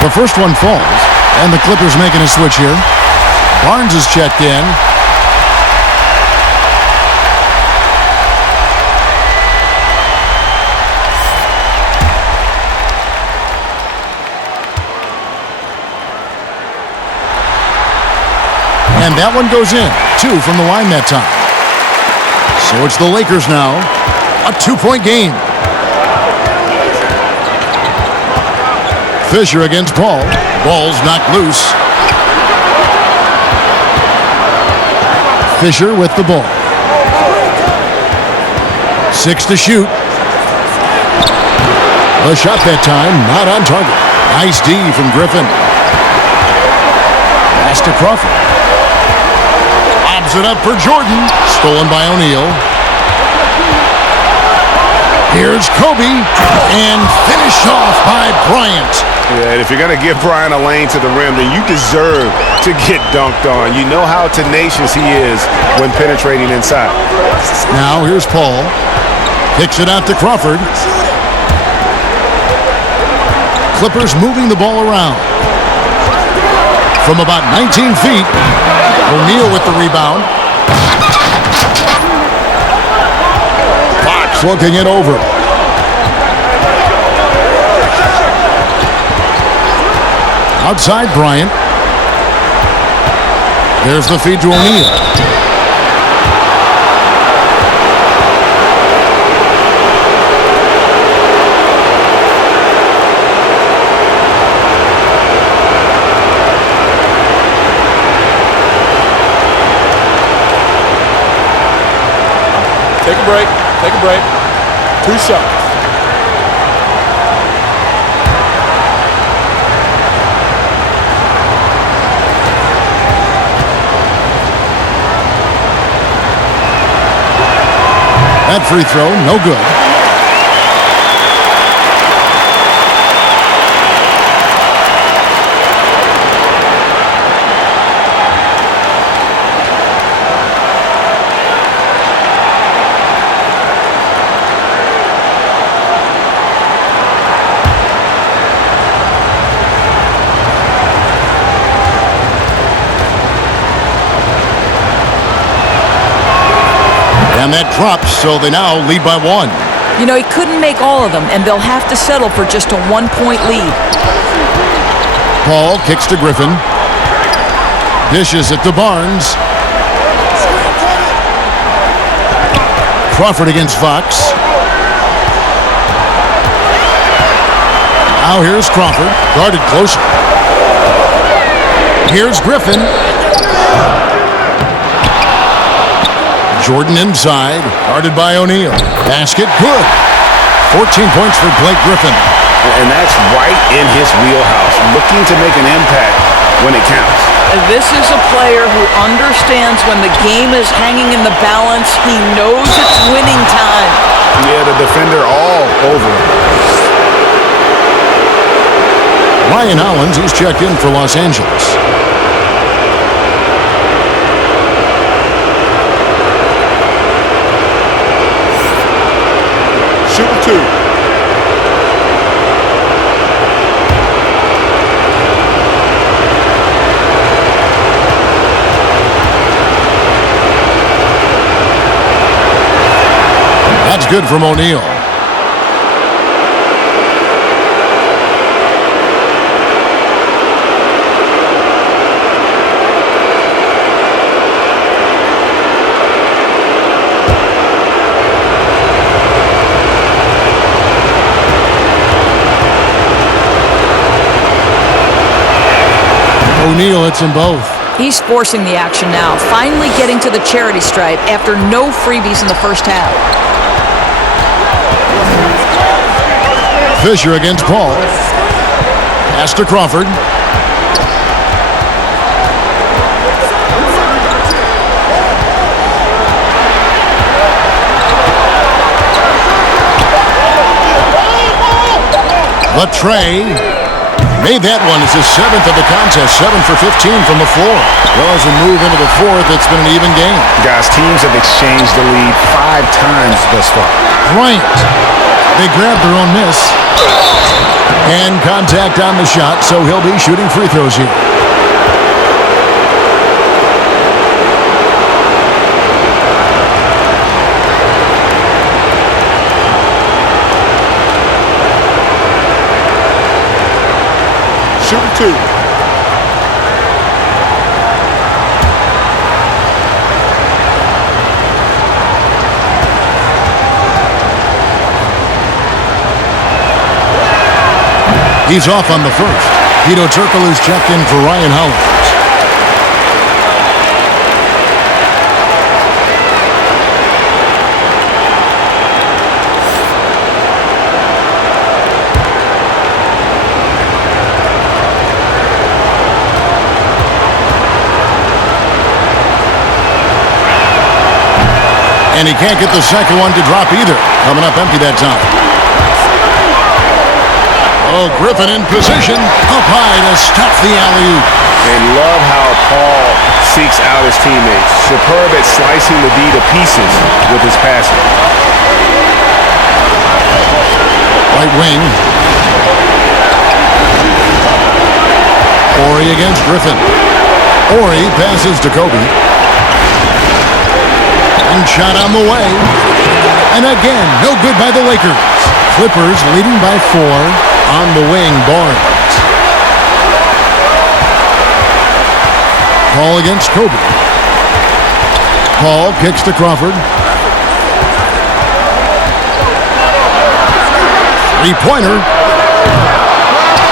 The first one falls, and the Clippers making a switch here. Barnes is checked in. And that one goes in. 2 from the line that time. So it's the Lakers now. A 2-point game. Fisher against Paul. Ball's knocked loose. Fisher with the ball. 6 to shoot. The shot that time, not on target. Nice D from Griffin. Pass to Crawford. Lobs it up for Jordan. Stolen by O'Neal. Here's Kobe. And finished off by Bryant. Yeah, and if you're going to give Bryant a lane to the rim, then you deserve to get dunked on. You know how tenacious he is when penetrating inside. Now here's Paul. Kicks it out to Crawford. Clippers moving the ball around. From about 19 feet, O'Neal with the rebound. Fox looking it over. Outside Bryant. There's the feed to O'Neal. Take a break. Take a break. 2 shots. That free throw, no good. And that drops, so they now lead by 1. You know, he couldn't make all of them, and they'll have to settle for just a 1-point lead. Paul kicks to Griffin. Dishes it to Barnes. Crawford against Fox. Now here's Crawford, guarded closer. Here's Griffin. Jordan inside, guarded by O'Neal. Basket, good. 14 points for Blake Griffin. And that's right in his wheelhouse, looking to make an impact when it counts. This is a player who understands when the game is hanging in the balance. He knows it's winning time. Yeah, the defender all over him. Ryan Hollins, he's checked in for Los Angeles. Shooting 2. That's good from O'Neal. O'Neal hits them both. He's forcing the action now, finally getting to the charity stripe after no freebies in the first half. Fisher against Paul. Pass to Crawford. Latray made that one. It's his 7th of the contest, 7 for 15 from the floor. Well, as we move into the 4th, it's been an even game. Guys, teams have exchanged the lead 5 times thus far. Bryant, they grabbed their own miss. And contact on the shot, so he'll be shooting free throws here. Shooting 2. He's off on the first. Hedo Turkoglu's checked in for Ryan Hollins. And he can't get the second one to drop either. Coming up empty that time. Oh, Griffin in position, up high to stop the alley-oop. And love how Paul seeks out his teammates. Superb at slicing the D to pieces with his passing. Right wing. Horry against Griffin. Horry passes to Kobe. And shot on the way. And again, no good by the Lakers. Clippers leading by 4. On the wing, Barnes. Paul against Kobe. Paul kicks to Crawford. Three-pointer.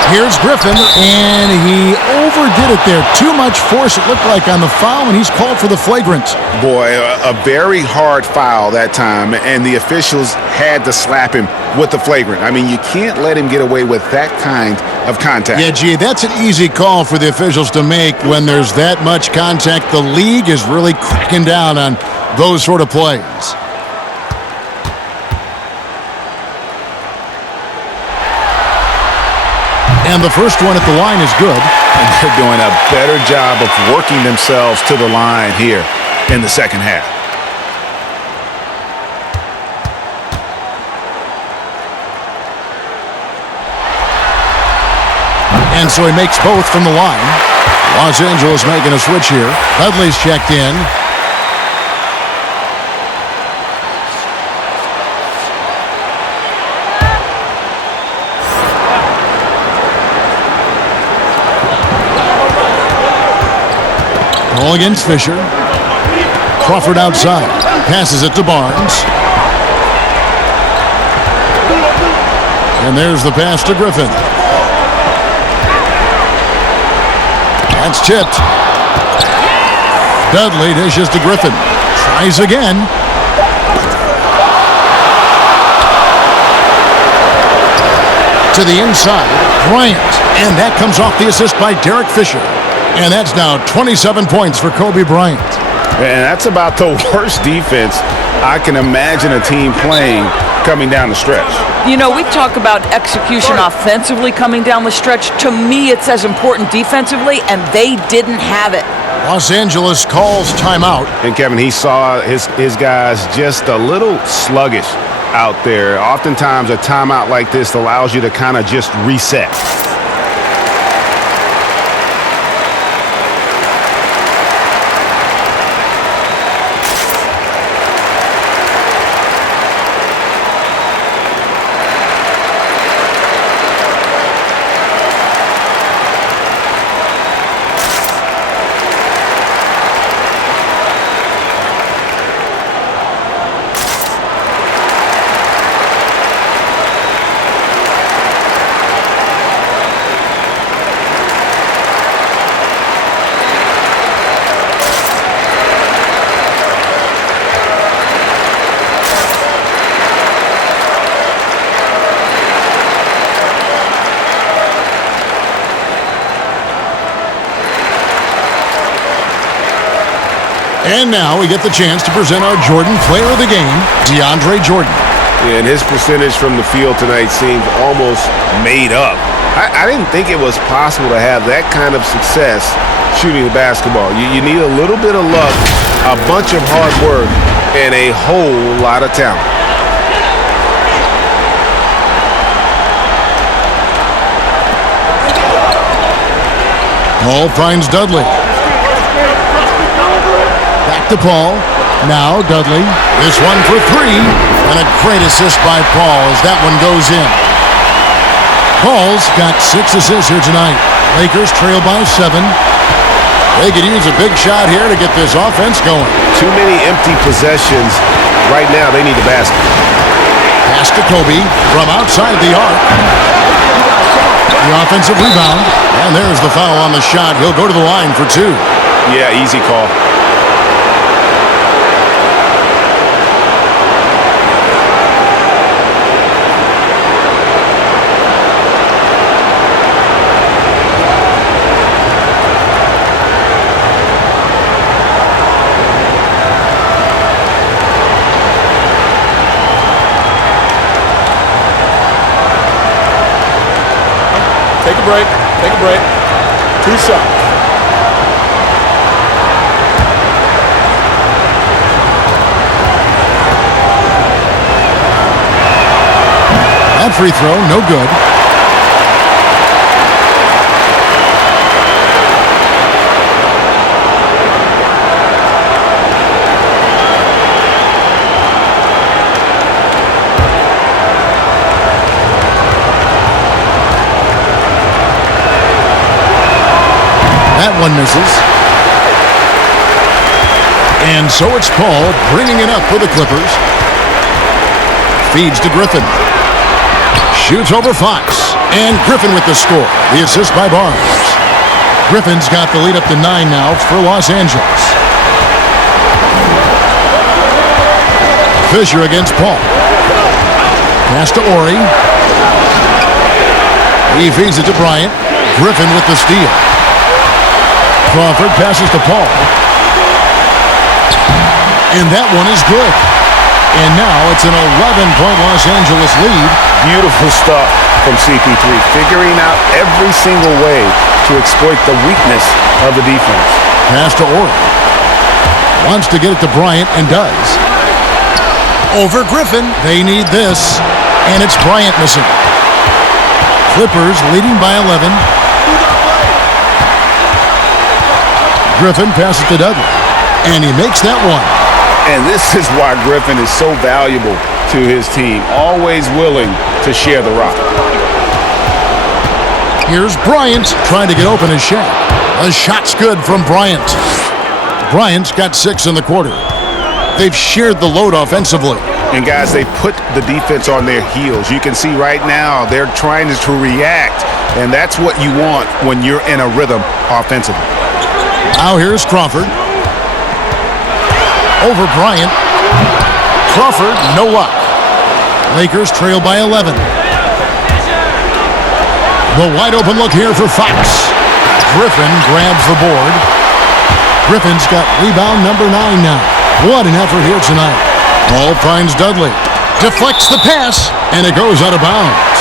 Here's Griffin, and he overdid it there. Too much force, it looked like, on the foul, and he's called for the flagrant. Boy, a very hard foul that time, and the officials had to slap him with the flagrant. I mean, you can't let him get away with that kind of contact. Yeah, gee, that's an easy call for the officials to make when there's that much contact. The league is really cracking down on those sort of plays. And the first one at the line is good. And they're doing a better job of working themselves to the line here in the second half. And so he makes both from the line. Los Angeles making a switch here. Dudley's checked in. Ball against Fisher. Crawford outside. Passes it to Barnes. And there's the pass to Griffin. That's tipped. Dudley dishes to Griffin. Tries again. To the inside. Bryant. And that comes off the assist by Derek Fisher. And that's now 27 points for Kobe Bryant. And that's about the worst defense I can imagine a team playing coming down the stretch. You know, we talk about execution offensively coming down the stretch. To me, it's as important defensively, and they didn't have it. Los Angeles calls timeout. And Kevin, he saw his guys just a little sluggish out there. Oftentimes, a timeout like this allows you to kind of just reset. And now we get the chance to present our Jordan Player of the Game, DeAndre Jordan. And his percentage from the field tonight seems almost made up. I didn't think it was possible to have that kind of success shooting the basketball. You need a little bit of luck, a bunch of hard work, and a whole lot of talent. Paul finds Dudley. Back to Paul. Now Dudley. This one for three. And a great assist by Paul as that one goes in. Paul's got 6 assists here tonight. Lakers trail by 7. They could use a big shot here to get this offense going. Too many empty possessions. Right now, they need the basket. Pass to Kobe from outside the arc. The offensive rebound. And there's the foul on the shot. He'll go to the line for 2. Yeah, easy call. Take a break. Take a break. 2 shots. That free throw, no good. That one misses. And so it's Paul bringing it up for the Clippers. Feeds to Griffin. Shoots over Fox. And Griffin with the score. The assist by Barnes. Griffin's got the lead up to 9 now for Los Angeles. Fisher against Paul. Pass to Ori. He feeds it to Bryant. Griffin with the steal. Crawford passes to Paul. And that one is good. And now it's an 11-point Los Angeles lead. Beautiful stuff from CP3, figuring out every single way to exploit the weakness of the defense. Pass to Ori. Wants to get it to Bryant and does. Over Griffin. They need this. And it's Bryant missing. Clippers leading by 11. Griffin passes to Dudley. And he makes that one. And this is why Griffin is so valuable to his team. Always willing to share the rock. Here's Bryant trying to get open his shot. A shot's good from Bryant. Bryant's got 6 in the quarter. They've shared the load offensively. And guys, they put the defense on their heels. You can see right now they're trying to react. And that's what you want when you're in a rhythm offensively. Now here's Crawford. Over Bryant. Crawford, no luck. Lakers trail by 11. The wide open look here for Fox. Griffin grabs the board. Griffin's got rebound number 9 now. What an effort here tonight. Paul finds Dudley. Deflects the pass, and it goes out of bounds.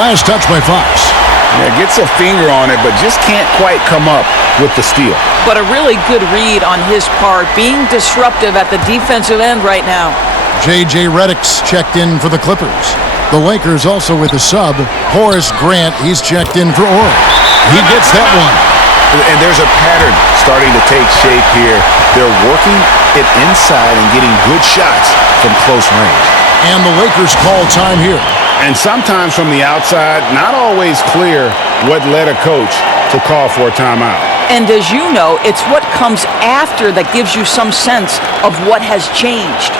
Last touch by Fox. Yeah, gets a finger on it, but just can't quite come up with the steal. But a really good read on his part, being disruptive at the defensive end right now. J.J. Redick's checked in for the Clippers. The Lakers also with a sub. Horace Grant, he's checked in for Ori. He gets that one. And there's a pattern starting to take shape here. They're working it inside and getting good shots from close range. And the Lakers call time here. And sometimes from the outside, not always clear what led a coach to call for a timeout. And as you know, it's what comes after that gives you some sense of what has changed.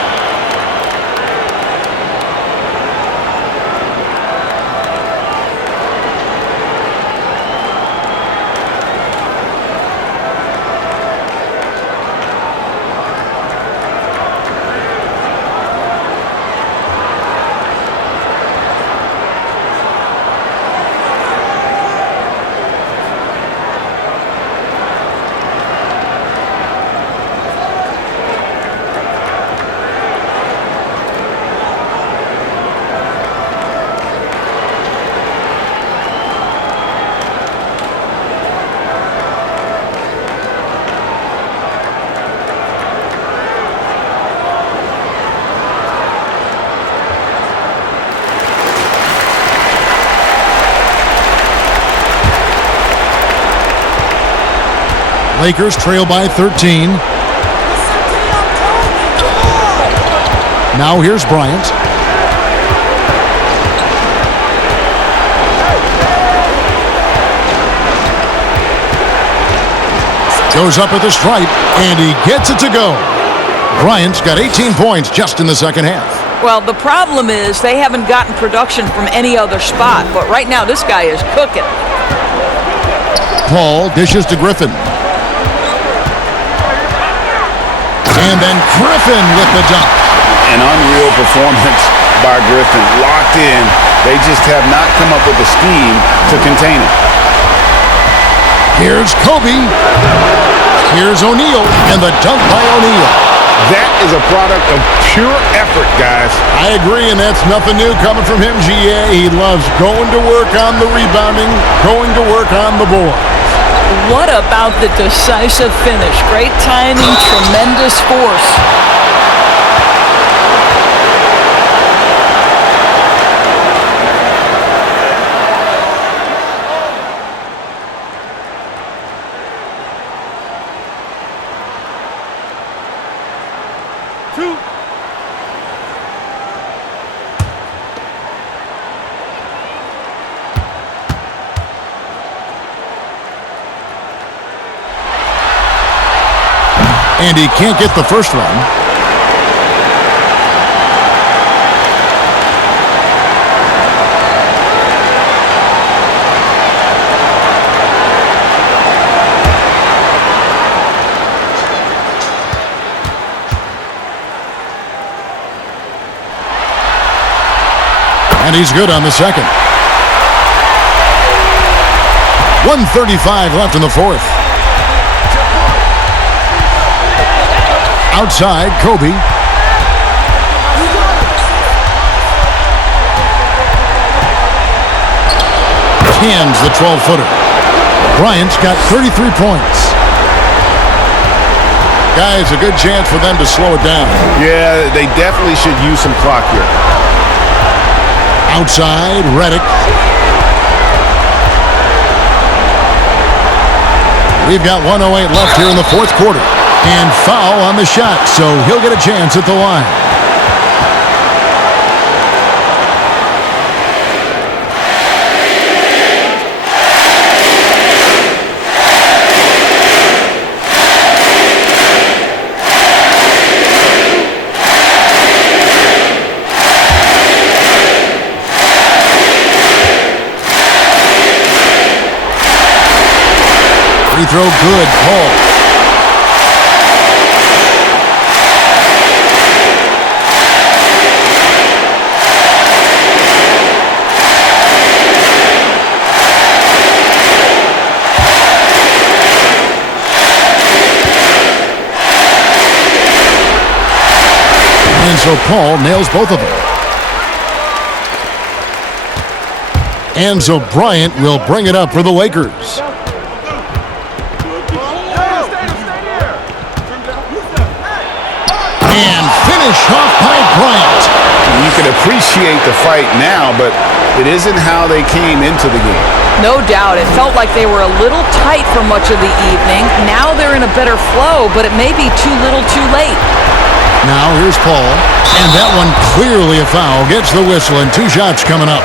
Lakers trail by 13. Now here's Bryant. Goes up at the stripe, and he gets it to go. Bryant's got 18 points just in the second half. Well, the problem is they haven't gotten production from any other spot, but right now this guy is cooking. Paul dishes to Griffin. And then Griffin with the dunk. An unreal performance by Griffin. Locked in. They just have not come up with a scheme to contain him. Here's Kobe. Here's O'Neal, and the dunk by O'Neal. That is a product of pure effort, guys. I agree, and that's nothing new coming from him, GA. He loves going to work on the rebounding, going to work on the board. What about the decisive finish? Great timing, tremendous force. And he can't get the first run. And he's good on the second. 1:35 left in the fourth. Outside, Kobe. Cans the 12-footer. Bryant's got 33 points. Guys, a good chance for them to slow it down. Yeah, they definitely should use some clock here. Outside, Redick. We've got 1:08 left here in the fourth quarter. And foul on the shot, so he'll get a chance at the line. Free throw good, Paul. And so Paul nails both of them. And so Bryant will bring it up for the Lakers. And finish off by Bryant. You can appreciate the fight now, but it isn't how they came into the game. No doubt. It felt like they were a little tight for much of the evening. Now they're in a better flow, but it may be too little too late. Now here's Paul, and that one clearly a foul. Gets the whistle, and 2 shots coming up.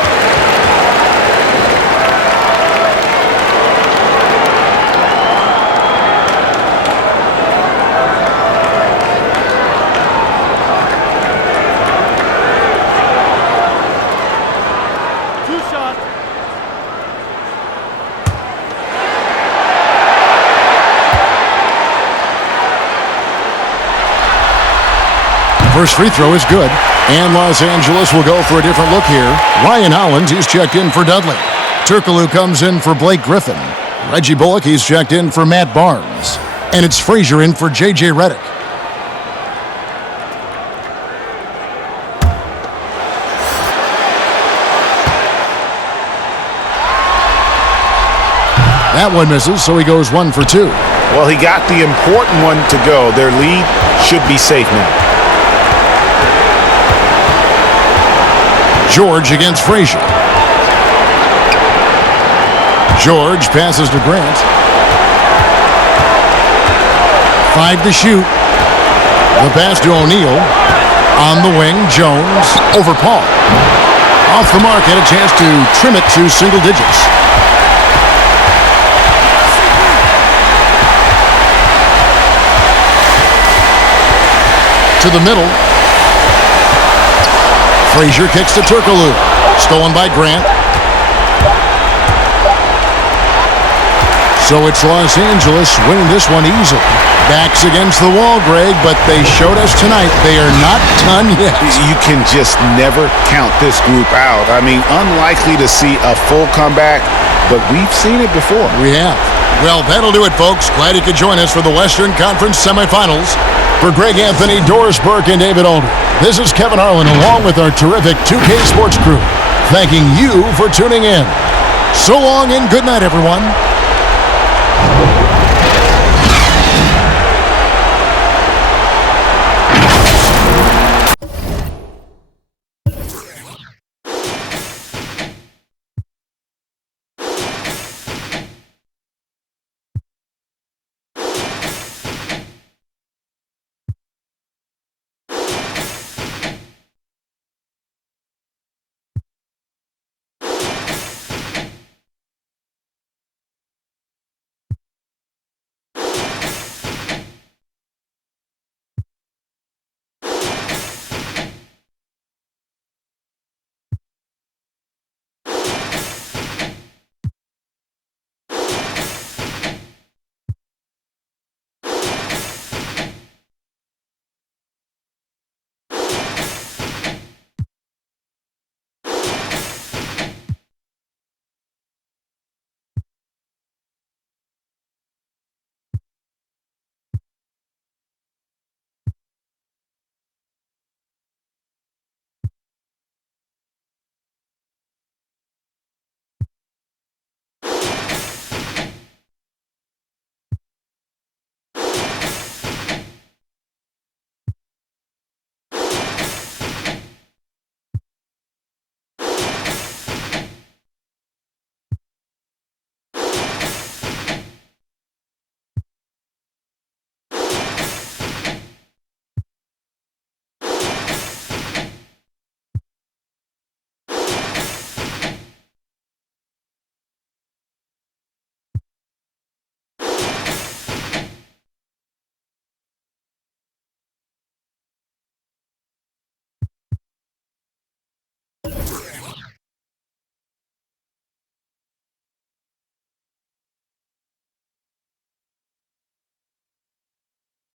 First free throw is good, and Los Angeles will go for a different look here. Ryan Hollins, he's checked in for Dudley. Turkoglu comes in for Blake Griffin. Reggie Bullock, he's checked in for Matt Barnes. And it's Frazier in for J.J. Redick. That one misses, so he goes 1 for 2. Well, he got the important one to go. Their lead should be safe now. George against Frazier. George passes to Grant. 5 to shoot. The pass to O'Neal. On the wing, Jones over Paul. Off the mark, had a chance to trim it to single digits. To the middle. Frazier kicks to Turkoglu. Stolen by Grant. So it's Los Angeles winning this one easily. Backs against the wall, Greg, but they showed us tonight they are not done yet. You can just never count this group out. I mean, unlikely to see a full comeback, but we've seen it before. We have. Well, that'll do it, folks. Glad you could join us for the Western Conference semifinals. For Greg Anthony, Doris Burke, and David Aldridge, this is Kevin Harlan along with our terrific 2K Sports crew, thanking you for tuning in. So long and good night, everyone.